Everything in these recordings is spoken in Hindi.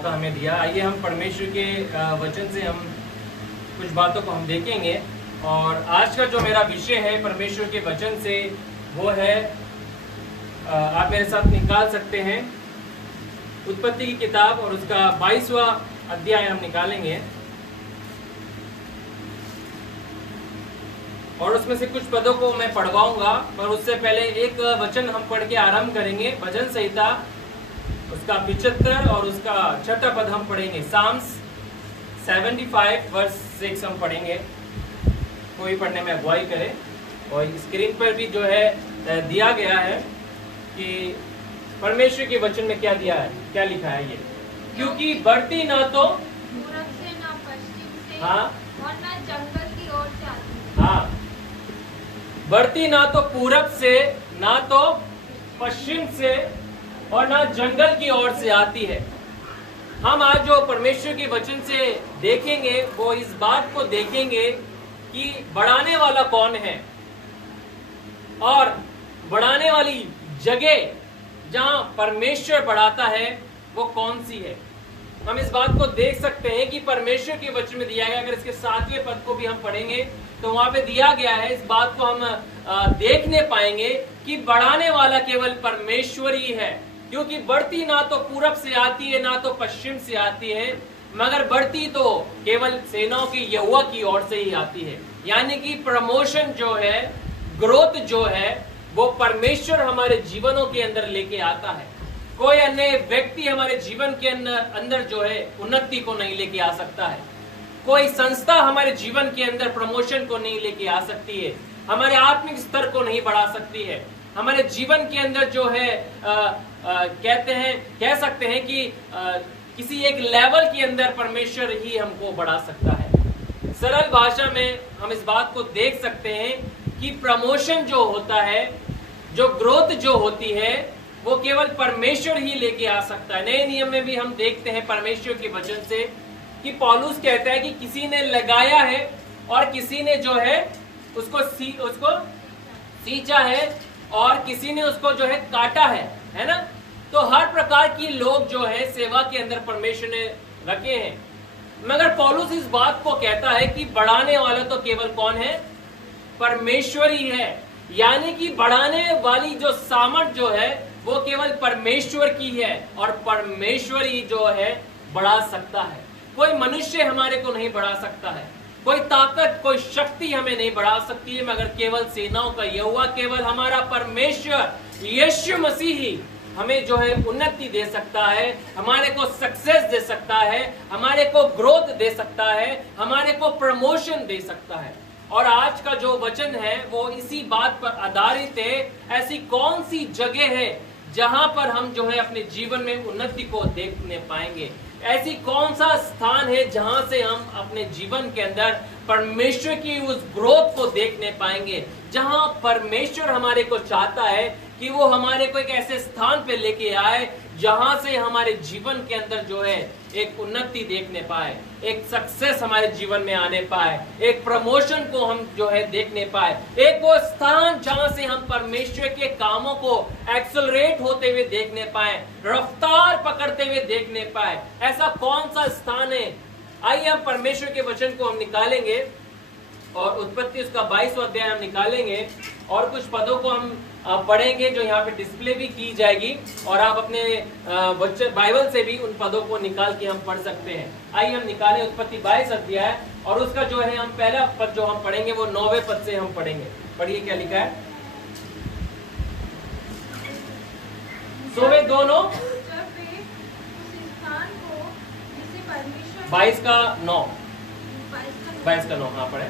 मौका हमें दिया। आइए हम परमेश्वर के वचन से हम कुछ बातों को हम देखेंगे। और आज का जो मेरा विषय है परमेश्वर के वचन से वो है, आप मेरे साथ निकाल सकते हैं उत्पत्ति की किताब और उसका 22वां अध्याय हम निकालेंगे और उसमें से कुछ पदों को मैं पढ़वाऊंगा। पर उससे पहले एक वचन हम पढ़ के आरंभ करेंगे। भजन संहिता उसका 75 और उसका 6 पद हम पढ़ेंगे। साम्स 75 वर्स 6 हम पढ़ेंगे। कोई पढ़ने में अगुवाई करे। और स्क्रीन पर भी जो है दिया गया है कि परमेश्वर के वचन में क्या दिया है, क्या लिखा है ये। क्योंकि बढ़ती ना तो पूरब से ना पश्चिम से, हाँ, और ना जंगल की ओर से आती है। हाँ, बढ़ती ना तो पूरब से, ना तो पश्चिम से और ना जंगल की ओर से आती है। हम आज जो परमेश्वर के वचन से देखेंगे वो इस बात को देखेंगे कि बढ़ाने वाला कौन है और बढ़ाने वाली जगह जहां परमेश्वर बढ़ाता है वो कौन सी है। हम इस बात को देख सकते हैं कि परमेश्वर के वचन में दिया गया। अगर इसके 7वें पद को भी हम पढ़ेंगे तो वहां पे दिया गया है, इस बात को हम देखने पाएंगे कि बढ़ाने वाला केवल परमेश्वर ही है। क्योंकि बढ़ती ना तो पूरब से आती है ना तो पश्चिम से आती है, मगर बढ़ती तो केवल सेनाओं की यहोवा की ओर से ही आती है। यानी कि प्रमोशन जो है, ग्रोथ जो है, वो परमेश्वर हमारे जीवनों के अंदर लेके आता है। कोई अन्य व्यक्ति हमारे जीवन के अंदर जो है उन्नति को नहीं लेके आ सकता है। कोई संस्था हमारे जीवन के अंदर प्रमोशन को नहीं लेके आ सकती है, हमारे आत्मिक स्तर को नहीं बढ़ा सकती है। हमारे जीवन के अंदर जो है कह सकते हैं कि किसी एक लेवल के अंदर परमेश्वर ही हमको बढ़ा सकता है। सरल भाषा में हम इस बात को देख सकते हैं कि प्रमोशन जो होता है, जो ग्रोथ जो होती है, वो केवल परमेश्वर ही लेके आ सकता है। नए नियम में भी हम देखते हैं परमेश्वर के वचन से कि पौलुस कहता है कि किसी ने लगाया है और किसी ने जो है उसको सींचा है और किसी ने उसको जो है काटा है ना। तो हर प्रकार की लोग जो है सेवा के अंदर परमेश्वर ने रखे हैं, मगर पौलुस इस बात को कहता है कि बढ़ाने वाला तो केवल कौन है, परमेश्वर ही है। यानी कि बढ़ाने वाली जो सामर्थ जो है वो केवल परमेश्वर की है और परमेश्वर ही जो है बढ़ा सकता है। कोई मनुष्य हमारे को नहीं बढ़ा सकता है, कोई ताकत कोई शक्ति हमें नहीं बढ़ा सकती है, मगर केवल सेनाओं का यहोवा, केवल हमारा परमेश्वर यीशु मसीह ही हमें जो है उन्नति दे सकता है, हमारे को सक्सेस दे सकता है, हमारे को ग्रोथ दे सकता है, हमारे को प्रमोशन दे सकता है। और आज का जो वचन है वो इसी बात पर आधारित है। ऐसी कौन सी जगह है जहां पर हम जो है अपने जीवन में उन्नति को देखने पाएंगे। ऐसी कौन सा स्थान है जहां से हम अपने जीवन के अंदर परमेश्वर की उस ग्रोथ को देखने पाएंगे, जहां परमेश्वर हमारे को चाहता है कि वो हमारे को एक ऐसे स्थान पे लेके आए जहां से हमारे जीवन के अंदर जो है एक उन्नति देखने पाए, एक सक्सेस हमारे जीवन में आने पाए, एक प्रमोशन को हम जो है देखने पाए, एक वो स्थान जहां से हम परमेश्वर के कामों को एक्सेलरेट होते हुए देखने पाए, रफ्तार पकड़ते हुए देखने पाए। ऐसा कौन सा स्थान है? आइए हम परमेश्वर के वचन को हम निकालेंगे और उत्पत्ति उसका 22वां अध्याय हम निकालेंगे और कुछ पदों को हम पढ़ेंगे जो यहाँ पे डिस्प्ले भी की जाएगी और आप अपने बाइबल से भी उन पदों को निकाल के हम पढ़ सकते हैं। आइए हम निकालें उत्पत्ति 22 अध्याय और उसका जो है हम पहला पद जो हम पढ़ेंगे वो 9वें पद से हम पढ़ेंगे। पढ़िए क्या लिखा है। सोवे दोनों 22 का 9 हाँ पढ़े।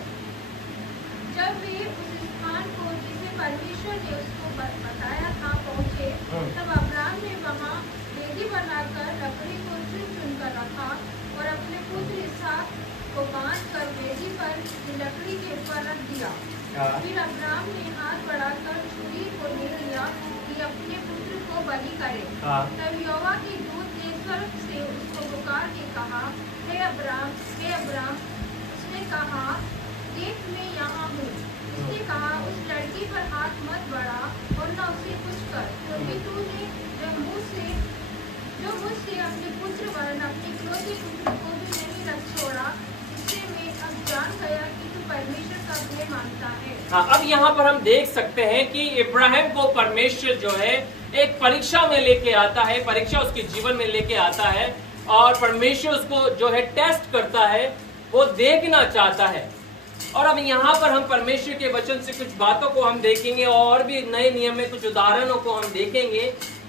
जब वे उस स्थान को जिसे परमेश्वर ने उसको बताया था पहुँचे, तब अब्राम ने वहाँ वेदी बनाकर लकड़ी को चुन कर रखा और अपने पुत्र इसहाक को बांधकर वेदी पर लकड़ी के ऊपर रख दिया। फिर अब्राम ने हाथ बढ़ाकर छुरी को ले लिया कि अपने पुत्र को बलि करे। तब यहोवा के दूत ने स्वर्ग से उसको पुकार के कहा, हे अब्राम, हे अब्राम। उसने कहा, देख मैं यहाँ हूँ। उसने कहा, उस लड़की पर हाथ मत बढ़ा और न उसे कुछ कर, क्योंकि तूने जो मुझसे अपने पुत्र वरन अपने हाँ, अब यहाँ पर हम देख सकते हैं कि इब्राहिम को परमेश्वर जो है एक परीक्षा में लेके आता है, परीक्षा उसके जीवन में लेके आता है और परमेश्वर उसको जो है टेस्ट करता है, वो देखना चाहता है। और अब यहाँ पर हम परमेश्वर के वचन से कुछ बातों को हम देखेंगे और भी नए नियम में कुछ उदाहरणों को हम देखेंगे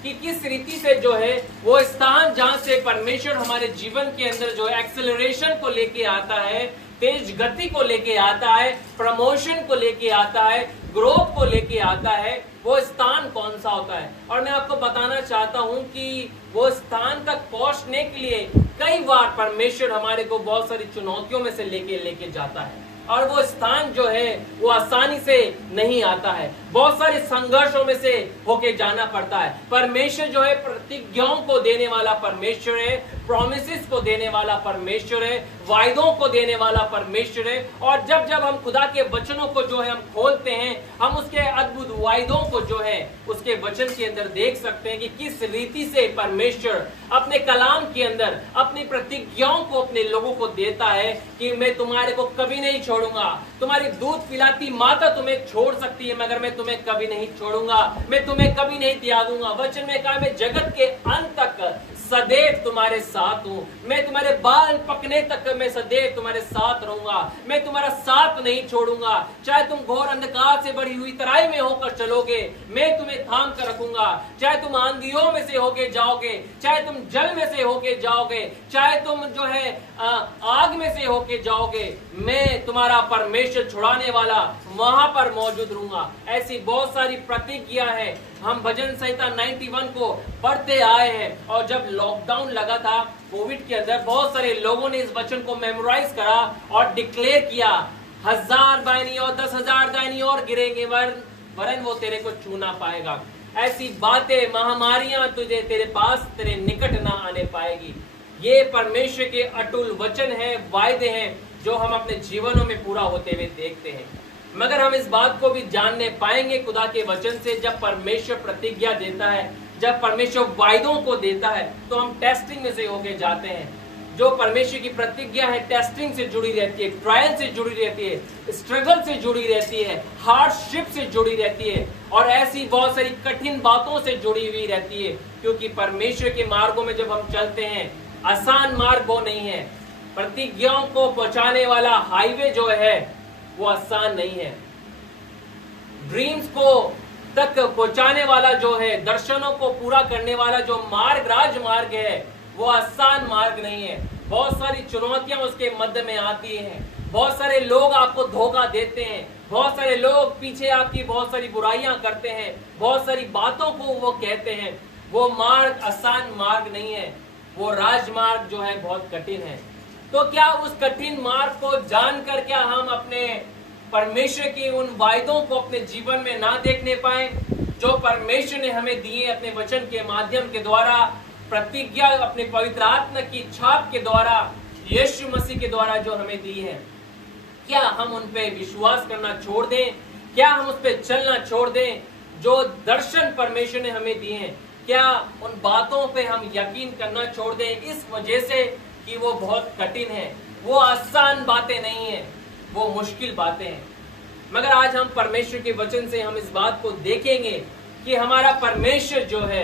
कि किस रीति से जो है वो स्थान जहाँ से परमेश्वर हमारे जीवन के अंदर जो है एक्सेलरेशन को लेके आता है, तेज गति को लेके आता है, प्रमोशन को लेके आता है, ग्रोथ को लेके आता है, वो स्थान कौन सा होता है। और मैं आपको बताना चाहता हूं कि वो स्थान तक पहुंचने के लिए कई बार परमेश्वर हमारे को बहुत सारी चुनौतियों में से लेके जाता है और वो स्थान जो है वो आसानी से नहीं आता है, बहुत सारे संघर्षों में से होके जाना पड़ता है। परमेश्वर जो है प्रतिज्ञाओं को देने वाला परमेश्वर है, प्रॉमिसेस को देने वाला परमेश्वर है, वायदों को देने वाला परमेश्वर है। और जब जब हम खुदा के वचनों को जो है हम खोलते हैं, हम उसके अद्भुत वायदों को जो है उसके वचन के अंदर देख सकते हैं कि किस रीति से परमेश्वर अपने कलाम के अंदर अपनी प्रतिज्ञाओं को अपने लोगों को देता है कि मैं तुम्हारे को कभी नहीं छोड़ूंगा, तुम्हारी दूध पिलाती माता तुम्हें छोड़ सकती है मगर मैं तुम्हें कभी नहीं छोड़ूंगा, मैं तुम्हें कभी नहीं त्यागूंगा। वचन में कहा मैं जगत के अंत तक सदैव तुम्हारे साथ हूं, मैं तुम्हारे बाल पकने तक मैं सदैव तुम्हारे साथ रहूंगा, मैं तुम्हारा साथ नहीं छोड़ूंगा। चाहे तुम घोर अंधकार से बढ़ी हुई तराई में होकर चलोगे, मैं तुम्हें थाम कर रखूंगा। चाहे तुम आंधियों में से होके जाओगे, चाहे तुम जल में से होके जाओगे, चाहे तुम जो है आग में से होके जाओगे, मैं तुम्हारा परमेश्वर छुड़ाने वाला वहां पर मौजूद रहूंगा। ऐसी बहुत सारी प्रतिज्ञा है। हम भजन संहिता 91 को पढ़ते आए हैं और जब लॉकडाउन लगा था कोविड के अंदर, बहुत सारे लोगों ने इस वचन को मेमोराइज करा और डिक्लेयर किया, 1000 दाहिनी और 10,000 दाहिनी और गिरेंगे वरन वो तेरे को छू ना पाएगा। ऐसी बातें, महामारियां तुझे तेरे पास तेरे निकट ना आने पाएगी। ये परमेश्वर के अटूट वचन है, वायदे हैं जो हम अपने जीवनों में पूरा होते हुए देखते हैं। मगर हम इस बात को भी जानने पाएंगे खुदा के वचन से, जब परमेश्वर प्रतिज्ञा देता है, जब परमेश्वर वायदों को देता है तो हम टेस्टिंग में से होके जाते हैं। जो परमेश्वर की प्रतिज्ञा है टेस्टिंग से जुड़ी रहती है, ट्रायल से जुड़ी रहती है, स्ट्रगल से जुड़ी रहती है, हार्डशिप से जुड़ी रहती है और ऐसी बहुत सारी कठिन बातों से जुड़ी हुई रहती है। क्योंकि परमेश्वर के मार्गों में जब हम चलते हैं, आसान मार्ग वो नहीं है। प्रतिज्ञाओं को पहुंचाने वाला हाईवे जो है वो आसान नहीं है। ड्रीम्स को तक पहुंचाने वाला जो है, दर्शनों को पूरा करने वाला जो मार्ग, राजमार्ग है, वो आसान मार्ग नहीं है। बहुत सारी चुनौतियां उसके मध्य में आती हैं, बहुत सारे लोग आपको धोखा देते हैं, बहुत सारे लोग पीछे आपकी बहुत सारी बुराइयां करते हैं, बहुत सारी बातों को वो कहते हैं। वो मार्ग आसान मार्ग नहीं है, वो राजमार्ग जो है बहुत कठिन है। तो क्या उस कठिन मार्ग को जानकर क्या हम अपने परमेश्वर की उन वायदों को अपने जीवन में ना देखने पाए जो परमेश्वर ने हमें दिए अपने वचन के माध्यम के द्वारा, प्रतिज्ञा अपने पवित्र आत्मा की छाप के द्वारा, यीशु मसीह के द्वारा जो हमें दी है? क्या हम उन पे विश्वास करना छोड़ दें? क्या हम उस पे चलना छोड़ दें जो दर्शन परमेश्वर ने हमें दिए हैं? क्या उन बातों पे हम यकीन करना छोड़ दें इस वजह से कि वो बहुत कठिन है? वो आसान बातें नहीं है, वो मुश्किल बातें हैं। मगर आज हम परमेश्वर के वचन से हम इस बात को देखेंगे कि हमारा परमेश्वर जो है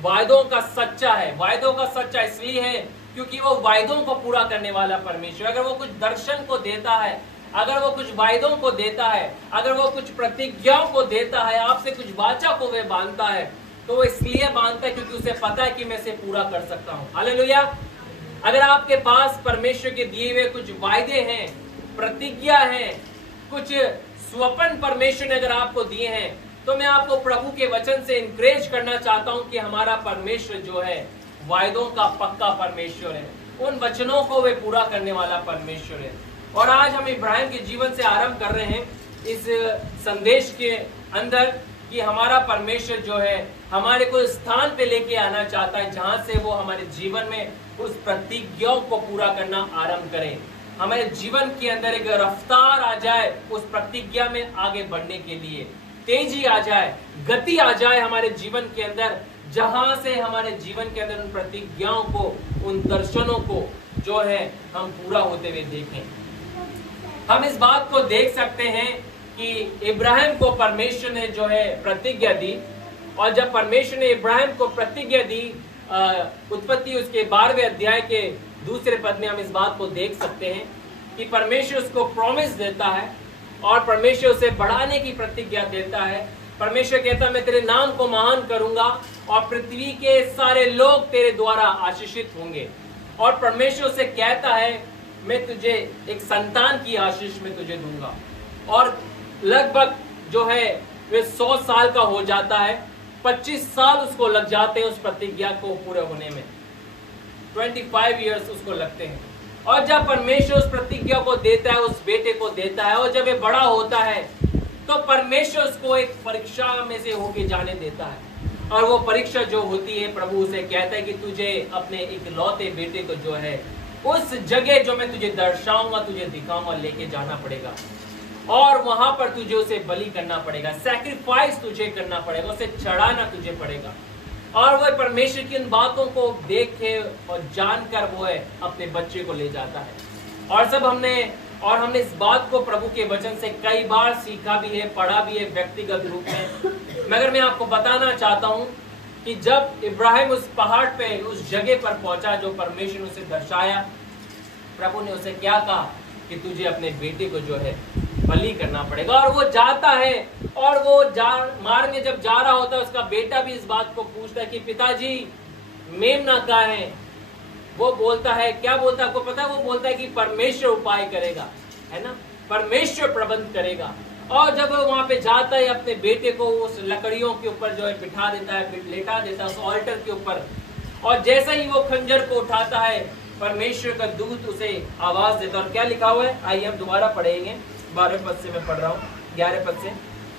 वायदों का सच्चा है। वायदों का सच्चा इसलिए है क्योंकि वो वायदों को पूरा करने वाला परमेश्वर। अगर वो कुछ दर्शन को देता है, अगर वो कुछ वायदों को देता है, अगर वो कुछ प्रतिज्ञाओं को देता है, आपसे कुछ वाचा को वे बांधता है, तो वो इसलिए बांधता है क्योंकि उसे पता है कि मैं इसे पूरा कर सकता हूँ। हालेलुया। अगर आपके पास परमेश्वर के दिए हुए कुछ वायदे हैं, प्रतिज्ञा है, कुछ स्वप्न परमेश्वर ने अगर आपको दिए हैं, तो मैं आपको प्रभु के वचन से इंकरेज करना चाहता हूं कि हमारा परमेश्वर जो है वायदों का पक्का परमेश्वर है। उन वचनों को वे पूरा करने वाला परमेश्वर है। और आज हम इब्राहिम के जीवन से आरंभ कर रहे हैं इस संदेश के अंदर कि हमारा परमेश्वर जो है हमारे को स्थान पे लेके आना चाहता है जहां से वो हमारे जीवन में उस प्रतिज्ञाओं को पूरा करना आरंभ करें। हमारे जीवन के अंदर एक रफ्तार आ जाए उस प्रतिज्ञा में आगे बढ़ने के लिए, तेजी आ जाए, गति आ जाए हमारे जीवन के अंदर, जहां से हमारे जीवन के अंदर उन प्रतिज्ञाओं को, उन दर्शनों को जो है हम पूरा होते हुए देखें। हम इस बात को देख सकते हैं कि इब्राहिम को परमेश्वर ने जो है प्रतिज्ञा दी, और जब परमेश्वर ने इब्राहिम को प्रतिज्ञा दी, उत्पत्ति उसके 12वें अध्याय के दूसरे पद में हम इस बात को देख सकते हैं कि परमेश्वर उसको प्रॉमिस देता है और परमेश्वर उसे बढ़ाने की प्रतिज्ञा देता है। परमेश्वर कहता है मैं तेरे नाम को महान करूंगा और पृथ्वी के सारे लोग तेरे द्वारा आशीषित होंगे। और परमेश्वर उसे कहता है मैं तुझे एक संतान की आशीष में तुझे दूंगा। और लगभग जो है वे 100 साल का हो जाता है, 25 साल उसको लग जाते हैं उस प्रतिज्ञा को पूरे होने में, 25 इयर्स उसको लगते हैं। और जब परमेश्वर उस प्रतिज्ञा को देता है, उस बेटे को देता है, और जब ये बड़ा होता है तो परमेश्वर उसको एक परीक्षा में से होके जाने देता है। और वो परीक्षा जो होती है, प्रभु उसे कहता है कि तुझे अपने इकलौते बेटे को जो है उस जगह जो मैं तुझे दर्शाऊंगा, तुझे दिखाऊंगा, लेके जाना पड़ेगा और वहां पर तुझे उसे बलि करना पड़ेगा, सैक्रिफाइस तुझे करना पड़ेगा, उसे चढ़ाना तुझे पड़ेगा। और वो परमेश्वर की इन बातों को देख के और जानकर वो है अपने बच्चे को ले जाता है। और सब हमने इस बात को प्रभु के वचन से कई बार सीखा भी है, पढ़ा भी है व्यक्तिगत रूप में। मगर मैं आपको बताना चाहता हूं कि जब इब्राहिम उस पहाड़ पे, उस जगह पर पहुंचा जो परमेश्वर ने उसे दर्शाया, प्रभु ने उसे क्या कहा कि तुझे अपने बेटे को जो है बलि करना पड़ेगा। और वो जाता है और वो मारने जब जा रहा होता है, उसका बेटा भी इस बात को पूछता है कि पिताजी मेमना कहाँ है। वो बोलता है, क्या बोलता है आपको पता है? वो बोलता है कि परमेश्वर उपाय करेगा, है ना, परमेश्वर प्रबंध करेगा। और जब वो वहां पे जाता है, अपने बेटे को उस लकड़ियों के ऊपर जो है बिठा देता है, लेटा देता है उस ऑल्टर के ऊपर, और जैसे ही वो खंजर को उठाता है, परमेश्वर का दूत उसे आवाज देता है। और क्या लिखा हुआ है, आइए हम दोबारा पढ़ेंगे, 12वें पद से मैं पढ़ रहा हूँ, 11वें पद से।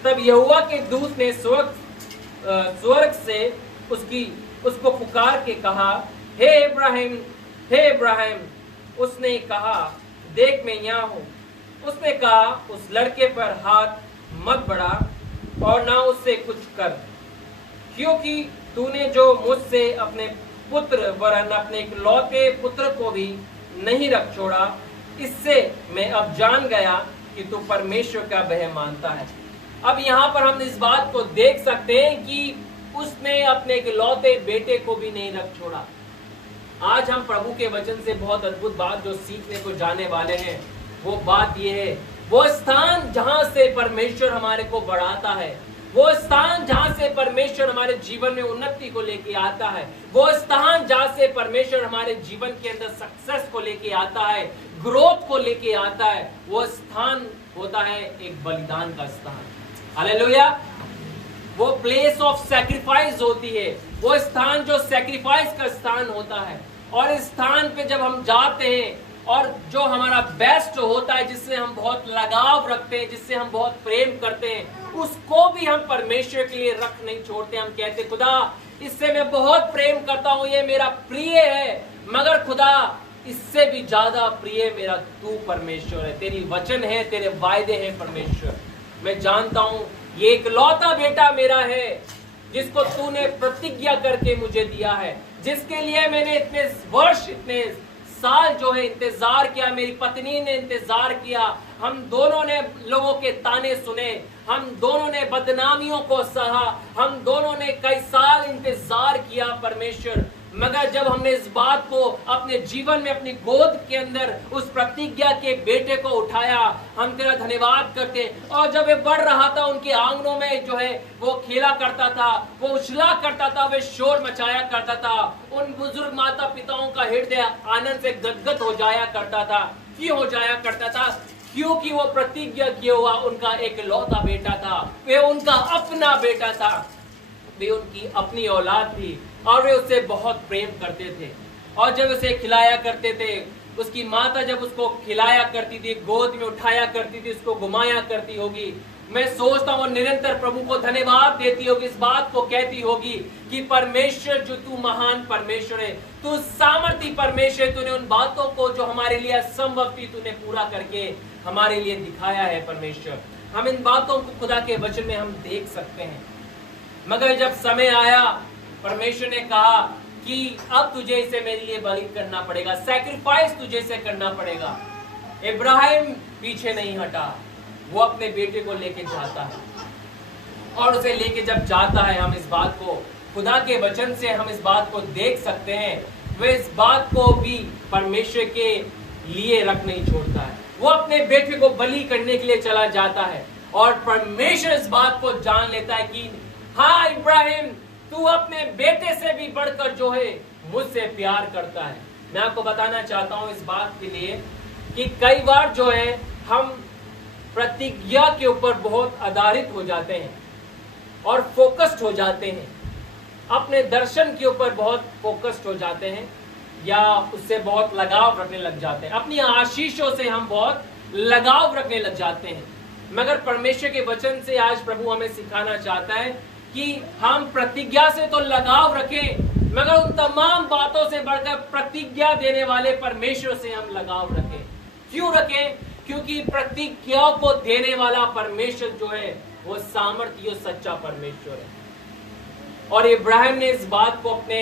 तब यहोवा के दूत ने स्वर्ग से उसको पुकार के कहा, हे इब्राहिम, हे इब्राहिम। उसने कहा, देख मैं यहाँ हूँ। उसने कहा, उस लड़के पर हाथ मत बढ़ा और ना उससे कुछ कर, क्योंकि तूने जो मुझसे अपने पुत्र वरन अपने इकलौते पुत्र को भी नहीं रख छोड़ा, इससे मैं अब जान गया कि तू परमेश्वर का भय मानता है। अब यहाँ पर हम इस बात को देख सकते हैं कि उसने अपने इकलौते बेटे को भी नहीं रख छोड़ा। आज हम प्रभु के वचन से बहुत अद्भुत बात जो सीखने को जाने वाले हैं, वो बात ये है, वो स्थान जहां से परमेश्वर हमारे को बढ़ाता है, वो स्थान जहां से परमेश्वर हमारे जीवन में उन्नति को लेके आता है, वो स्थान जहां से परमेश्वर हमारे जीवन के अंदर सक्सेस को लेके आता है, ग्रोथ को लेके आता है, वो स्थान होता है एक बलिदान का स्थान। हालेलुया। वो प्लेस ऑफ सैक्रिफाइस होती है, वो स्थान जो सैक्रिफाइस का स्थान होता है। और इस स्थान पे जब हम जाते हैं और जो हमारा बेस्ट होता है, जिससे हम बहुत लगाव रखते हैं, जिससे हम बहुत प्रेम करते हैं, उसको भी हम परमेश्वर के लिए रख नहीं छोड़ते। हम कहते, खुदा इससे मैं बहुत प्रेम करता हूं, ये मेरा प्रिय है, मगर खुदा इससे भी ज्यादा प्रिय मेरा तू परमेश्वर है, तेरी वचन है, तेरे वायदे हैं परमेश्वर। मैं जानता हूं ये इकलौता बेटा मेरा है जिसको तूने प्रतिज्ञा करके मुझे दिया है, जिसके लिए मैंने इतने वर्ष, इतने साल जो है इंतजार किया, मेरी पत्नी ने इंतजार किया, हम दोनों ने लोगों के ताने सुने, हम दोनों ने बदनामियों को सहा, हम दोनों ने कई साल इंतजार किया परमेश्वर। मगर जब हमने इस बात को अपने जीवन में अपनी गोद के अंदर उस प्रतिज्ञा के बेटे को उठाया, हम तेरा धन्यवाद करते। और जब वे बढ़ रहा था, उनके आंगनों में जो है वो खेला करता था, वो उछला करता था, वे शोर मचाया करता था, उन बुजुर्ग माता पिताओं का हृदय आनंद से गदगद हो जाया करता था। क्यों हो जाया करता था? क्योंकि वो प्रतिज्ञा किया हुआ उनका एक लौता बेटा था, वे उनका अपना बेटा था, वे उनकी अपनी औलाद थी और वे उससे बहुत प्रेम करते थे। और जब उसे खिलाया करते थे, उसकी माता जब उसको खिलाया करती थी, गोद में उठाया करती थी, उसको घुमाया करती होगी, मैं सोचता हूँ निरंतर प्रभु को धन्यवाद देती होगी, इस बात को कहती होगी कि परमेश्वर जो तू महान परमेश्वर है, तू सामर्थी परमेश्वर, तूने उन बातों को जो हमारे लिए असंभव थी तूने पूरा करके हमारे लिए दिखाया है परमेश्वर। हम इन बातों को खुदा के वचन में हम देख सकते हैं। मगर जब समय आया, परमेश्वर ने कहा कि अब तुझे इसे मेरे लिए बलि करना पड़ेगा, सैक्रिफाइस तुझे इसे करना पड़ेगा। इब्राहिम पीछे नहीं हटा, वो अपने बेटे को लेके जाता है, और उसे लेके जब जाता है, हम इस बात को खुदा के वचन से हम इस बात को देख सकते हैं, वह इस बात को भी परमेश्वर के लिए रख नहीं छोड़ता है। वो अपने बेटे को बलि करने के लिए चला जाता है, और परमेश्वर इस बात को जान लेता है कि हाँ इब्राहिम, तू अपने बेटे से भी बढ़कर जो है मुझसे प्यार करता है। मैं आपको बताना चाहता हूं इस बात के लिए कि कई बार जो है हम प्रतिज्ञा के ऊपर बहुत आधारित हो जाते हैं और फोकस्ड हो जाते हैं, अपने दर्शन के ऊपर बहुत फोकस्ड हो जाते हैं, या उससे बहुत लगाव रखने लग जाते हैं, अपनी आशीषों से हम बहुत लगाव रखने लग जाते हैं। मगर परमेश्वर के वचन से आज प्रभु हमें सिखाना चाहता है कि हम प्रतिज्ञा से तो लगाव रखें, मगर उन तमाम बातों से बढ़कर प्रतिज्ञा देने वाले परमेश्वर से हम लगाव रखें। क्यों रखें? क्योंकि प्रतिज्ञा को देने वाला परमेश्वर जो है वो सामर्थ्य सच्चा परमेश्वर है। और इब्राहिम ने इस बात को अपने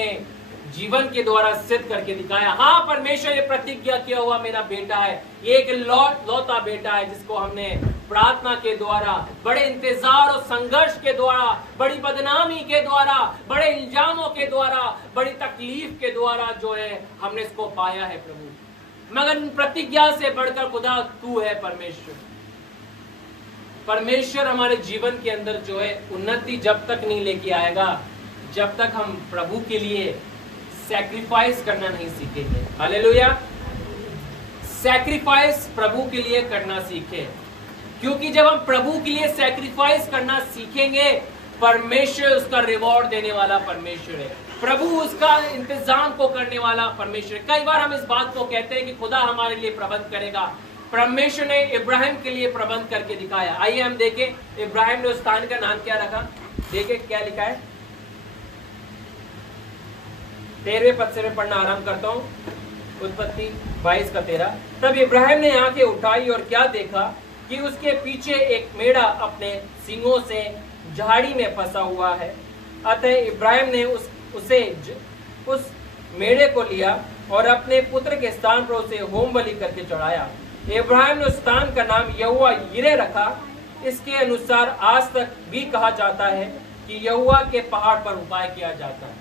जीवन के द्वारा सिद्ध करके दिखाया। हाँ, परमेश्वर ये प्रतिज्ञा किया हुआ मेरा बेटा है, ये एक लौता बेटा है जिसको हमने प्रार्थना के द्वारा, बड़े इंतजार और संघर्ष के द्वारा, बड़ी बदनामी के द्वारा, बड़े इल्जामों के द्वारा, बड़ी तकलीफ के द्वारा जो है हमने इसको पाया है प्रभु। मगर प्रतिज्ञा से बढ़कर खुदा तू है परमेश्वर। परमेश्वर हमारे जीवन के अंदर जो है उन्नति जब तक नहीं लेके आएगा जब तक हम प्रभु के लिए सैक्रिफाइस करना नहीं सीखेंगे। हालेलुया। सैक्रिफाइस प्रभु के लिए करना सीखें, क्योंकि जब हम प्रभु के लिए सैक्रिफाइस करना सीखेंगे, परमेश्वर उसका रिवॉर्ड देने वाला परमेश्वर है, प्रभु उसका इंतजाम को करने वाला परमेश्वर है। कई बार हम इस बात को कहते हैं कि खुदा हमारे लिए प्रबंध करेगा। परमेश्वर ने इब्राहिम के लिए प्रबंध करके दिखाया। आइए हम देखें इब्राहिम ने उस स्थान का नाम क्या रखा। देखें क्या लिखा है, 13वें पद से मैं पढ़ना आरंभ करता हूँ। उत्पत्ति 22 का 13। तब इब्राहिम ने आंखें उठाई और क्या देखा कि उसके पीछे एक मेढ़ा अपने सींगों से झाड़ी में फंसा हुआ है। अतः इब्राहिम ने उस मेढ़े को लिया और अपने पुत्र के स्थान पर उसे होम बलि करके चढ़ाया। इब्राहिम ने उस स्थान का नाम यहोवा यिरे रखा। इसके अनुसार आज तक भी कहा जाता है कि यहोवा के पहाड़ पर उपाय किया जाता है।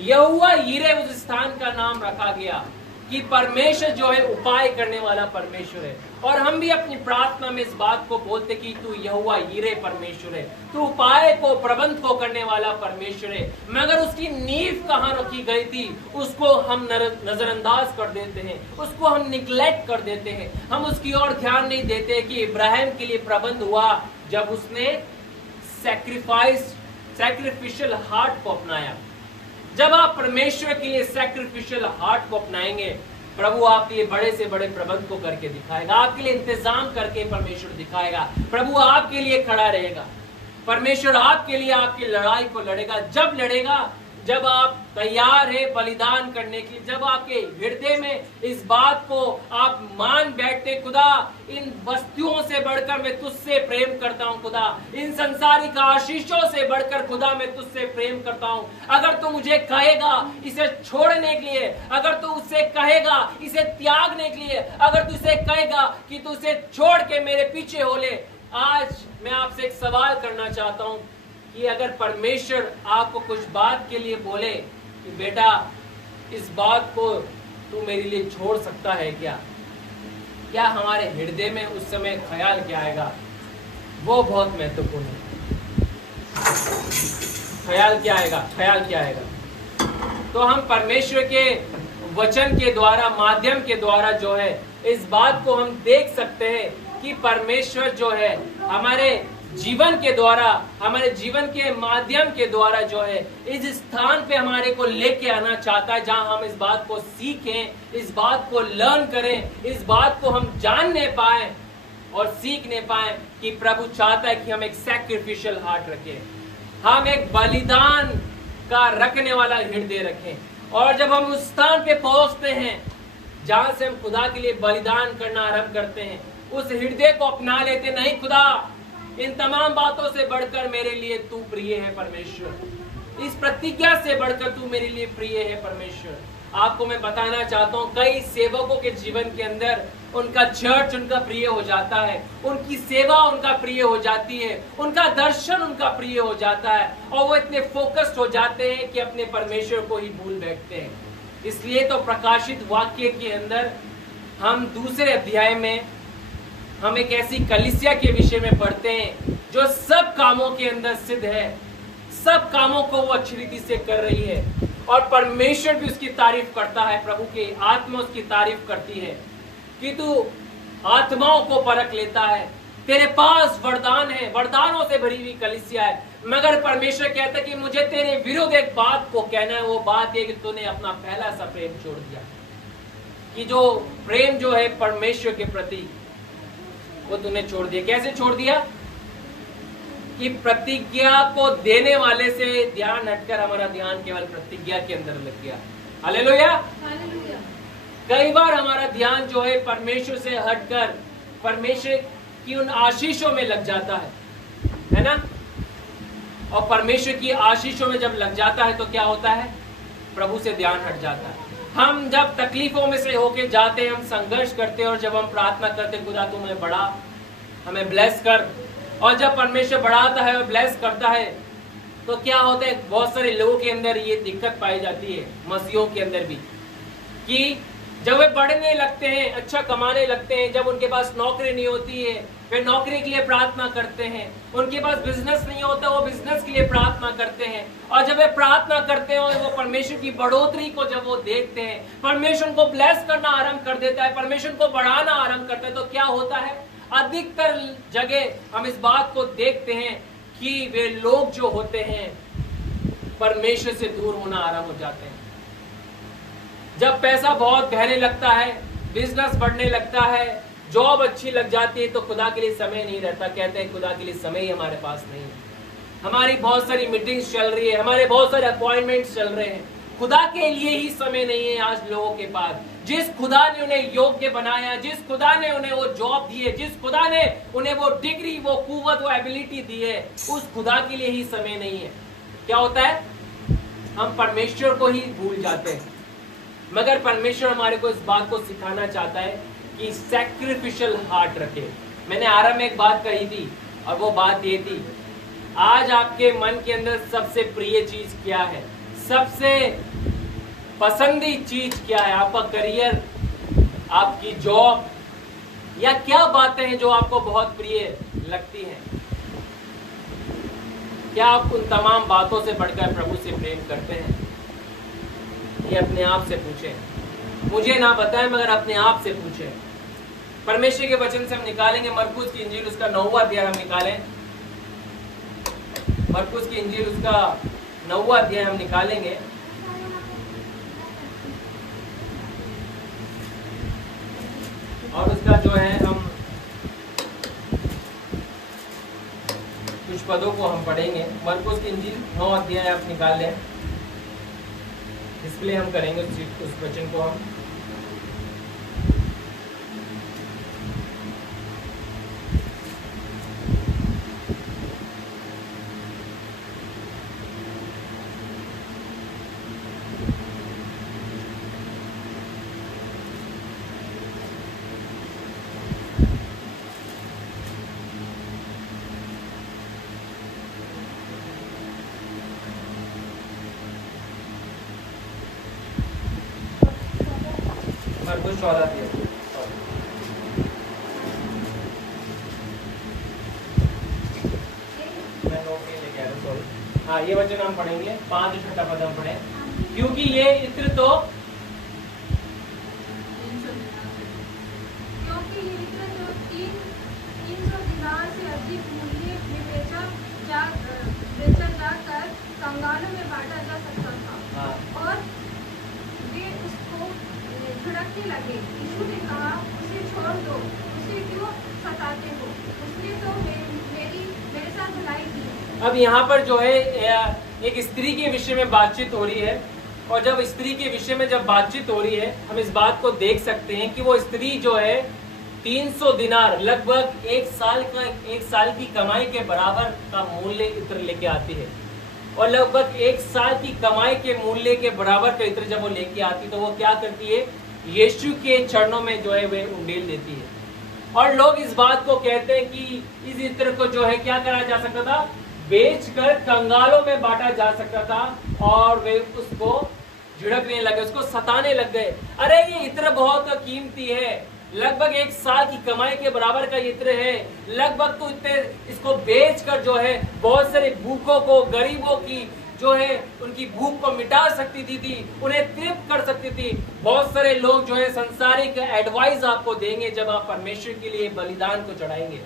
यहोवा यिरे उस स्थान का नाम रखा गया कि परमेश्वर जो है उपाय करने वाला परमेश्वर है। और हम भी अपनी प्रार्थना में इस बात को बोलते कि तू यहोवा यिरे परमेश्वर है, तू उपाय को प्रबंध को करने वाला परमेश्वर है। मगर उसकी नींव कहाँ रखी गई थी उसको हम नजरअंदाज कर देते हैं, उसको हम निग्लेक्ट कर देते हैं, हम उसकी ओर ध्यान नहीं देते कि इब्राहिम के लिए प्रबंध हुआ जब उसने सैक्रिफिशियल हार्ट को अपनाया। जब आप परमेश्वर के लिए सैक्रिफिशियल हार्ट को अपनाएंगे, प्रभु आपके लिए बड़े से बड़े प्रबंध को करके दिखाएगा, आपके लिए इंतजाम करके परमेश्वर दिखाएगा। प्रभु आपके लिए खड़ा रहेगा, परमेश्वर आपके लिए आपकी लड़ाई को लड़ेगा। जब लड़ेगा जब आप तैयार है बलिदान करने के लिए, जब आपके हृदय में इस बात को आप मान बैठते, खुदा इन वस्तुओं से बढ़कर मैं तुझसे प्रेम करता हूं, खुदा इन संसारिक आशीषों से बढ़कर खुदा मैं तुझसे प्रेम करता हूं। अगर तू मुझे कहेगा इसे छोड़ने के लिए, अगर तू उसे कहेगा इसे त्यागने के लिए, अगर तू इसे कहेगा कि तू इसे छोड़ के मेरे पीछे हो ले। आज मैं आपसे एक सवाल करना चाहता हूं कि अगर परमेश्वर आपको कुछ बात के लिए बोले कि बेटा इस बात को तू मेरे लिए छोड़ सकता है क्या हमारे हृदय में उस समय ख्याल क्या आएगा? वो बहुत महत्वपूर्ण है। ख्याल क्या आएगा? तो हम परमेश्वर के वचन के द्वारा, माध्यम के द्वारा जो है इस बात को हम देख सकते हैं कि परमेश्वर जो है हमारे जीवन के द्वारा, हमारे जीवन के माध्यम के द्वारा जो है इस स्थान पे हमारे को लेके आना चाहता है जहां हम इस बात को सीखें, इस बात को लर्न करें, इस बात को हम जानने पाए और सीखने पाए कि प्रभु चाहता है कि हम एक सैक्रिफिशियल हार्ट रखें, हम एक बलिदान का रखने वाला हृदय रखें। और जब हम उस स्थान पे पहुंचते हैं जहां से हम खुदा के लिए बलिदान करना आरंभ करते हैं, उस हृदय को अपना लेते, नहीं खुदा इन तमाम बातों से बढ़कर मेरे लिए तू प्रिय है परमेश्वर, इस प्रतिज्ञा से बढ़कर तू मेरे लिए प्रिय है परमेश्वर। आपको मैं बताना चाहता हूँ, कई सेवकों के जीवन के अंदर उनका चर्च उनका प्रिय हो जाता है, उनकी सेवा उनका प्रिय हो जाती है, उनका दर्शन उनका प्रिय हो जाता है, और वो इतने फोकस्ड हो जाते हैं कि अपने परमेश्वर को ही भूल बैठते हैं। इसलिए तो प्रकाशित वाक्य के अंदर हम दूसरे अध्याय में हम एक ऐसी कलीसिया के विषय में पढ़ते हैं जो सब कामों के अंदर सिद्ध है, सब कामों को वो अच्छी रीति से कर रही है, और परमेश्वर भी उसकी तारीफ करता है, प्रभु की आत्मा उसकी तारीफ करती है कि तू आत्माओं को परख लेता है, तेरे पास वरदान है, वरदानों से भरी हुई कलीसिया है, मगर परमेश्वर कहता है कि मुझे तेरे विरुद्ध एक बात को कहना है। वो बात है कि तूने अपना पहला सा प्रेम छोड़ दिया। कि जो प्रेम जो है परमेश्वर के प्रति वो तूने छोड़ दिया। कैसे छोड़ दिया? कि प्रतिज्ञा को देने वाले से ध्यान हटकर हमारा ध्यान केवल प्रतिज्ञा के अंदर लग गया। हालेलुया। कई बार हमारा ध्यान जो है परमेश्वर से हटकर परमेश्वर की उन आशीषों में लग जाता है ना? और परमेश्वर की आशीषों में जब लग जाता है तो क्या होता है? प्रभु से ध्यान हट जाता है। हम जब तकलीफों में से होके जाते हैं, हम संघर्ष करते हैं, और जब हम प्रार्थना करते हैं खुदा तू हमें बढ़ा, हमें ब्लेस कर, और जब परमेश्वर बढ़ाता है और ब्लेस करता है तो क्या होता है? बहुत सारे लोगों के अंदर ये दिक्कत पाई जाती है, मसीहों के अंदर भी, कि जब वे बढ़ने लगते हैं, अच्छा कमाने लगते हैं, जब उनके पास नौकरी नहीं होती है वे नौकरी के लिए प्रार्थना करते हैं, उनके पास बिजनेस नहीं होता वो बिजनेस के लिए प्रार्थना करते हैं, और जब वे प्रार्थना करते हैं वो परमेश्वर की बढ़ोतरी को जब वो देखते हैं, परमेश्वर को ब्लेस करना आरंभ कर देता है, परमेश्वर को बढ़ाना आरंभ करता है, तो क्या होता है? अधिकतर जगह हम इस बात को देखते हैं कि वे लोग जो होते हैं परमेश्वर से दूर होना आरंभ हो जाते हैं। जब पैसा बहुत बहने लगता है, बिजनेस बढ़ने लगता है, जॉब अच्छी लग जाती है, तो खुदा के लिए समय नहीं रहता। कहते हैं खुदा के लिए समय ही हमारे पास नहीं है। हमारी बहुत सारी मीटिंग्स चल रही है, हमारे बहुत सारे अपॉइंटमेंट्स चल रहे हैं, खुदा के लिए ही समय नहीं है आज लोगों के पास। जिस खुदा ने उन्हें योग्य बनाया, जिस खुदा ने उन्हें वो जॉब दी है, जिस खुदा ने उन्हें वो डिग्री, वो कुव्वत, वो एबिलिटी दी है, उस खुदा के लिए ही समय नहीं है। क्या होता है? हम परमेश्वर को ही भूल जाते हैं। मगर परमेश्वर हमारे को इस बात को सिखाना चाहता है कि सैक्रिफिशियल हार्ट रखे। मैंने आरंभ में एक बात कही थी, और वो बात ये थी, आज आपके मन के अंदर सबसे प्रिय चीज क्या है? सबसे पसंदी चीज क्या है? आपका करियर, आपकी जॉब, या क्या बातें हैं जो आपको बहुत प्रिय लगती हैं? क्या आप उन तमाम बातों से बढ़कर प्रभु से प्रेम करते हैं? ये अपने आप से पूछें। मुझे ना बताएं मगर अपने आप से पूछें। परमेश्वर के वचन से हम निकालेंगे मरकुस की इंजील उसका 9वां अध्याय हम निकालें। मरकुस की इंजील उसका 9वां अध्याय हम निकालेंगे। और उसका जो है हम कुछ पदों को हम पढ़ेंगे। मरकुस की इंजील 9 अध्याय आप निकाल लें, डिस्प्ले हम करेंगे उस वचन को हम। मरकुस 14 अध्याय। हाँ, ये वचन हम पढ़ेंगे, 5 और 6 पद हम पढ़े। क्योंकि ये इत्र तो कंगालों में बांटा जा सकता था। हाँ। और वे उसको झड़कने लगे। यीशु ने कहा, उसे छोड़ दो, उसे क्यों सताते हो? उसने तो मेरे साथ भलाई की। अब यहाँ पर जो है एक स्त्री के विषय में बातचीत हो रही है, और जब स्त्री के विषय में जब बातचीत हो रही है, हम इस बात को देख सकते हैं कि वो स्त्री जो है 300 दिनार, लगभग एक साल की कमाई के बराबर का मूल्य इत्र लेके आती है। और लगभग 1 साल की कमाई के मूल्य के बराबर का इत्र जब वो लेके आती तो वो क्या करती है, यीशु के चरणों में जो है वे उंडेल देती है। और लोग इस बात को कहते हैं कि इस इत्र को जो है क्या करा जा सकता था, बेचकर कंगालों में बांटा जा सकता था। और वे उसको झिड़कने लगे, उसको सताने लग गए, अरे ये इत्र बहुत कीमती है, लगभग 1 साल की कमाई के बराबर का इत्र है, लगभग तो इतने इसको बेचकर जो है बहुत सारे भूखों को, गरीबों की जो है उनकी भूख को मिटा सकती थी, उन्हें तृप्त कर सकती थी। बहुत सारे लोग जो है संसारिक एडवाइस आपको देंगे जब आप परमेश्वर के लिए बलिदान को चढ़ाएंगे।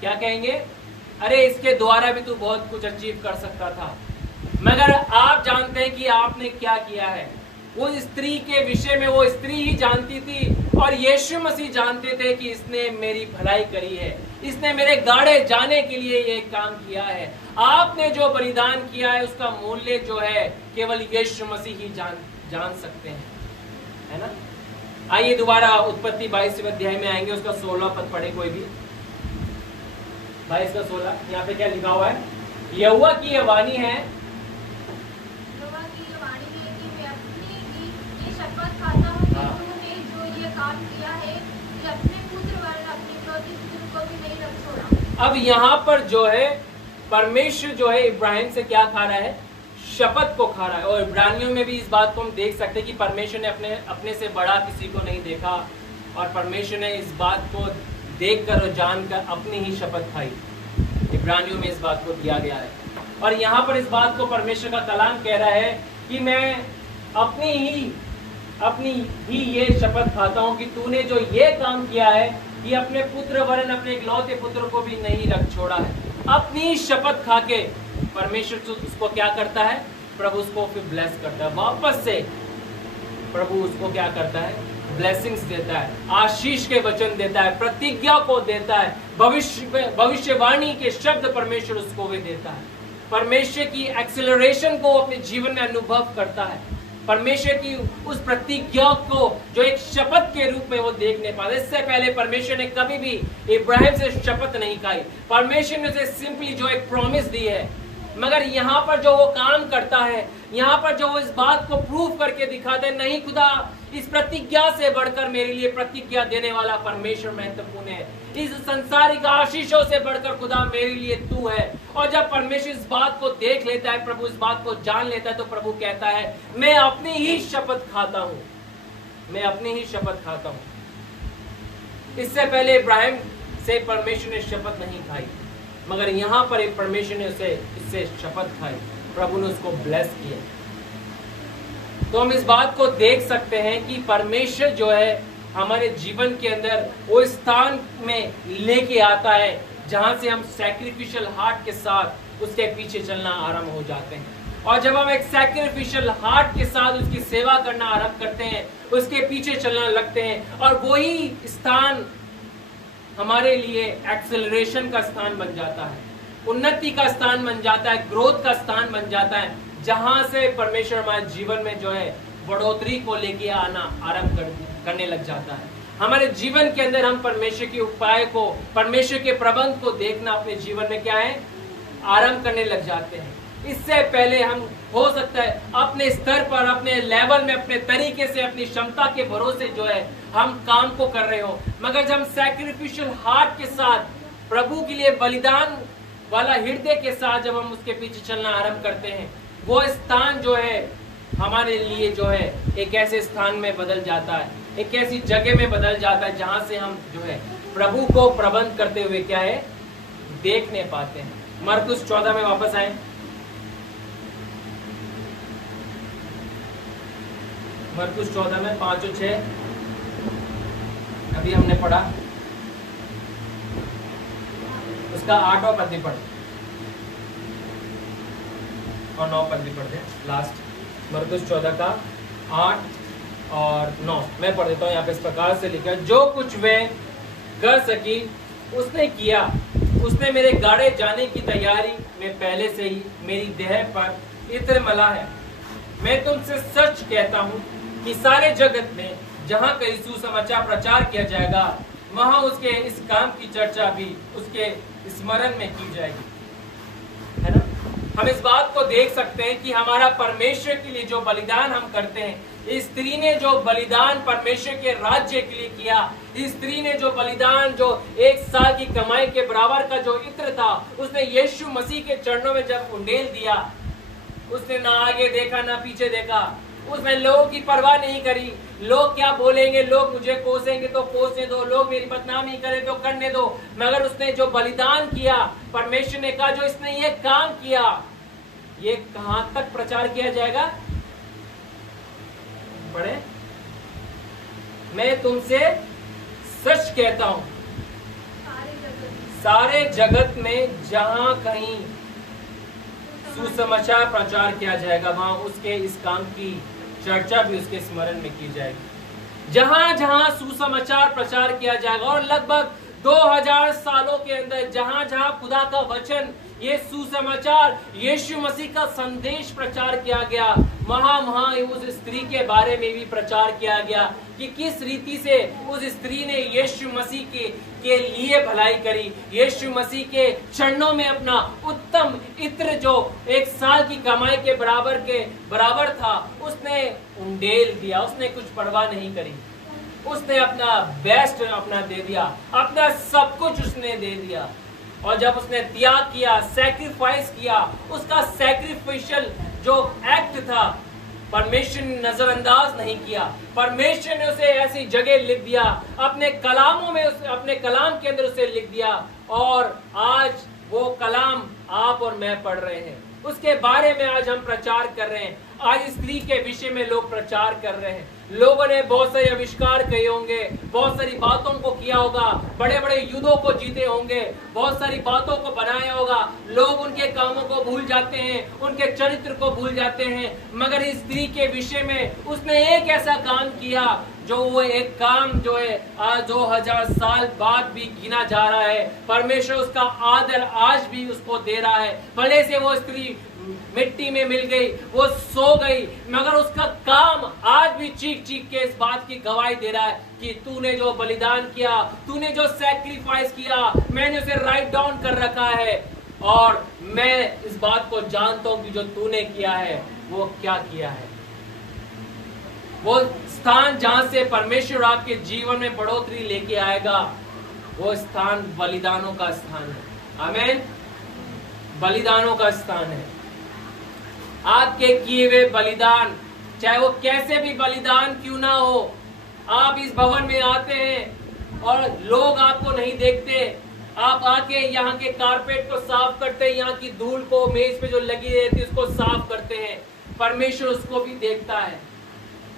क्या कहेंगे, अरे इसके द्वारा भी तू बहुत कुछ अचीव कर सकता था। मगर आप जानते हैं कि आपने क्या किया है। वो स्त्री के विषय में वो स्त्री ही जानती थी और यीशु मसीह जानते थे कि इसने मेरी भलाई करी है, इसने मेरे गाड़े जाने के लिए ये काम किया है। आपने जो बलिदान किया है उसका मूल्य जो है केवल यीशु मसीह ही जान सकते हैं, है ना। आइए दोबारा उत्पत्ति 22वें अध्याय में आएंगे, उसका 16 पद पढ़े कोई भी। 22 का 16 यहाँ पे क्या लिखा हुआ है, यहोवा की यह वाणी है, शपथ खाता हूं कि उन्होंने जो ये काम किया है कि अपने पुत्र वरन अपने इकलौते पुत्र को भी नहीं रख छोड़ा। अब यहाँ पर जो है परमेश्वर जो है इब्राहिम से क्या खा रहा है, शपथ को खा रहा है। और इब्रानियों में भी इस बात को हम देख सकते हैं कि परमेश्वर ने अपने से बड़ा किसी को नहीं देखा और परमेश्वर ने इस बात को देखकर और जानकर अपनी ही शपथ खाई। इब्रानियों में इस बात को दिया गया है और यहाँ पर इस बात को परमेश्वर का कलाम कह रहा है कि मैं अपनी ही ये शपथ खाता हूं कि तूने जो ये काम किया है कि अपने पुत्र वरन अपने इकलौते पुत्र को भी नहीं रख छोड़ा है। अपनी शपथ खा के परमेश्वर उसको क्या करता है, प्रभु उसको फिर ब्लेस करता है। वापस से प्रभु उसको क्या करता है, ब्लेसिंग्स देता है, आशीष के वचन देता है, प्रतिज्ञा को देता है, भविष्यवाणी के शब्द परमेश्वर उसको भी देता है। परमेश्वर की एक्सेलरेशन को अपने जीवन में अनुभव करता है। परमेश्वर की उस प्रतिज्ञा को जो एक शपथ के रूप में वो देखने पाते। इससे पहले परमेश्वर ने कभी भी इब्राहिम से शपथ नहीं खाई, परमेश्वर ने उसे सिंपली जो एक प्रॉमिस दी है। मगर यहाँ पर जो वो काम करता है, यहाँ पर जो वो इस बात को प्रूव करके दिखाते हैं, नहीं खुदा इस प्रतिज्ञा से बढ़कर मेरे लिए प्रतिज्ञा देने वाला परमेश्वर महत्वपूर्ण है, इस संसारिक आशीषों से बढ़कर खुदा मेरे लिए तू है। और जब परमेश्वर इस बात को देख लेता है, प्रभु इस बात को जान लेता है, तो प्रभु कहता है मैं अपनी ही शपथ खाता हूँ, मैं अपनी ही शपथ खाता हूँ। इससे पहले इब्राहिम से परमेश्वर ने शपथ नहीं खाई, मगर यहाँ पर परमेश्वर ने इससे शपथ खाई, प्रभु ने उसको ब्लेस किया। तो हम इस बात को देख सकते हैं कि परमेश्वर जो है हमारे जीवन के अंदर वो स्थान में लेके आता है जहां से हम सैक्रिफिशियल हार्ट के साथ उसके पीछे चलना आरंभ हो जाते हैं। और जब हम एक सैक्रिफिशियल हार्ट के साथ उसकी सेवा करना आरंभ करते हैं, उसके पीछे चलना लगते हैं, और वही स्थान हमारे लिए एक्सेलरेशन का स्थान बन जाता है, उन्नति का स्थान बन जाता है, ग्रोथ का स्थान बन जाता है, जहां से परमेश्वर हमारे जीवन में जो है बढ़ोतरी को लेके आना आरंभ करने लग जाता है। हमारे जीवन के अंदर हम परमेश्वर के उपाय को, परमेश्वर के प्रबंध को देखना अपने जीवन में क्या है, आरंभ करने लग जाते हैं। इससे पहले हम हो सकता है अपने स्तर पर, अपने लेवल में, अपने तरीके से, अपनी क्षमता के भरोसे जो है हम काम को कर रहे हो, मगर जब हम सैक्रिफिशियल हार्ट के साथ, प्रभु के लिए बलिदान वाला हृदय के साथ जब हम उसके पीछे चलना आरंभ करते हैं, वो स्थान जो है हमारे लिए जो है एक ऐसे स्थान में बदल जाता है, एक ऐसी जगह में बदल जाता है जहां से हम जो है प्रभु को प्रबंध करते हुए क्या है देखने पाते हैं। मरकुस 14 में वापस आए। मरकुस 14 में 5 और 6 अभी हमने पढ़ा, उसका 8वां पद भी पढ़ और 9 पद भी पढ़ दे लास्ट। मरकुस 14 का 8 और 9 मैं पढ़ देता हूँ। यहाँ पे इस प्रकार से लिखा, जो कुछ वे कर सकी उसने किया, उसने मेरे गाड़े जाने की तैयारी में पहले से ही मेरी देह पर इत्र मला है। मैं तुमसे सच कहता हूँ कि सारे जगत में जहाँ कहीं सुसमाचार प्रचार किया जाएगा, वहां उसके इस काम की चर्चा भी उसके स्मरण में की जाएगी, है ना। हम इस बात को देख सकते हैं कि हमारा परमेश्वर के लिए जो बलिदान हम करते हैं, इस स्त्री ने जो बलिदान परमेश्वर के राज्य के लिए किया, इस स्त्री ने जो बलिदान जो 1 साल की कमाई के बराबर का जो इत्र था, उसने यीशु मसीह के चरणों में जब उंडेल दिया, उसने ना आगे देखा ना पीछे देखा, उसने लोगों की परवाह नहीं करी। लोग क्या बोलेंगे, लोग मुझे कोसेंगे तो कोसने दो, लोग मेरी बदनामी करें तो करने दो, मगर उसने जो बलिदान किया, परमेश्वर ने कहा जो इसने ये काम किया, ये कहां तक प्रचार किया जाएगा? पढ़े, मैं तुमसे सच कहता हूं, सारे जगत में जहां कहीं सुसमाचार प्रचार किया जाएगा, वहां उसके इस काम की चर्चा भी उसके स्मरण में की जाएगी। जहां जहां सुसमाचार प्रचार किया जाएगा, और लगभग 2000 सालों के अंदर जहां जहां खुदा का वचन, ये सुसमाचार, यीशु मसीह का संदेश प्रचार किया गया, वहां उस स्त्री के बारे में भी प्रचार किया गया कि किस रीति से उस स्त्री ने यीशु मसीह के लिए भलाई करी, यीशु मसीह के चरणों में अपना उत्तम इत्र जो 1 साल की कमाई के बराबर था, उसने उंडेल दिया। उसने कुछ परवाह नहीं करी, उसने अपना बेस्ट अपना दे दिया, अपना सब कुछ उसने दे दिया। और जब उसने त्याग किया, सैक्रिफाइस किया, उसका सैक्रिफिशियल जो एक्ट था, परमेश्वर ने नजरअंदाज नहीं किया। परमेश्वर ने उसे ऐसी जगह लिख दिया, अपने कलामों में, अपने कलाम के अंदर उसे लिख दिया, और आज वो कलाम आप और मैं पढ़ रहे हैं, उसके बारे में आज हम प्रचार कर रहे हैं। आज स्त्री के विषय में लोग प्रचार कर रहे हैं। लोगों ने बहुत सारे आविष्कार किए होंगे, बहुत सारी बातों को किया होगा, बड़े बड़े युद्धों को जीते होंगे, बहुत सारी बातों को बनाया होगा। लोग उनके कामों को भूल जाते हैं, उनके चरित्र को भूल जाते हैं, मगर इस स्त्री के विषय में उसने एक ऐसा काम किया जो वो एक काम जो है आज 2000 साल बाद भी गिना जा रहा है। परमेश्वर उसका आदर आज भी उसको दे रहा है। भले से वो स्त्री मिट्टी में मिल गई, वो सो गई, मगर उसका काम आज भी चीख चीख के इस बात की गवाही दे रहा है कि तूने जो बलिदान किया, तूने जो सैक्रिफाइस किया, मैंने उसे राइट डाउन कर रखा है, और मैं इस बात को जानता हूं कि जो तूने किया है वो क्या किया है। वो स्थान जहां से परमेश्वर आपके जीवन में बढ़ोतरी लेके आएगा, वो स्थान बलिदानों का स्थान है। आमीन, बलिदानों का स्थान है। आपके किए हुए बलिदान, चाहे वो कैसे भी बलिदान क्यों ना हो, आप इस भवन में आते हैं और लोग आपको नहीं देखते, आप आके यहाँ के कारपेट को साफ करते हैं, यहाँ की धूल को मेज पे जो लगी रहती है उसको साफ करते हैं। परमेश्वर उसको भी देखता है,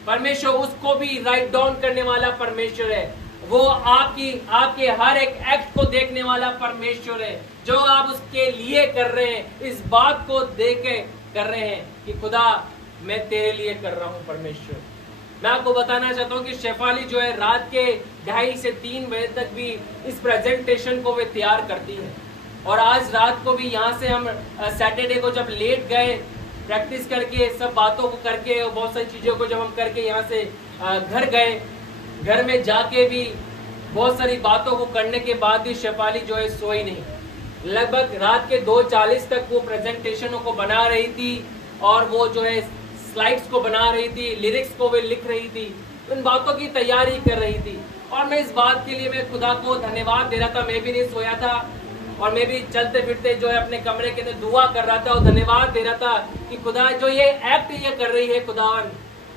परमेश्वर उसको भी राइट डाउन करने वाला परमेश्वर है। वो आपके हर एक एक्ट को देखने वाला परमेश्वर है। जो आप उसके लिए कर रहे हैं, इस बात को देख के कर रहे हैं कि खुदा मैं तेरे लिए कर रहा हूं। परमेश्वर, मैं आपको बताना चाहता हूं कि शेफाली जो है रात के 2:30 से 3 बजे तक भी इस प्रेजेंटेशन को वे तैयार करती है। और आज रात को भी यहाँ से हम सैटरडे को जब लेट गए, प्रैक्टिस करके सब बातों को करके और बहुत सारी चीज़ों को जब हम करके यहाँ से घर गए, घर में जाके भी बहुत सारी बातों को करने के बाद भी शेफाली जो है सोई नहीं। लगभग रात के 2:40 तक वो प्रेजेंटेशनों को बना रही थी, और वो जो है स्लाइड्स को बना रही थी, लिरिक्स को वे लिख रही थी, उन बातों की तैयारी कर रही थी। और मैं इस बात के लिए मैं खुदा को धन्यवाद दे रहा था। मैं भी नहीं सोया था और मैं भी चलते फिरते जो है अपने कमरे के अंदर दुआ कर रहा था और धन्यवाद दे रहा था कि खुदा जो ये एक्ट ये कर रही है, खुदावन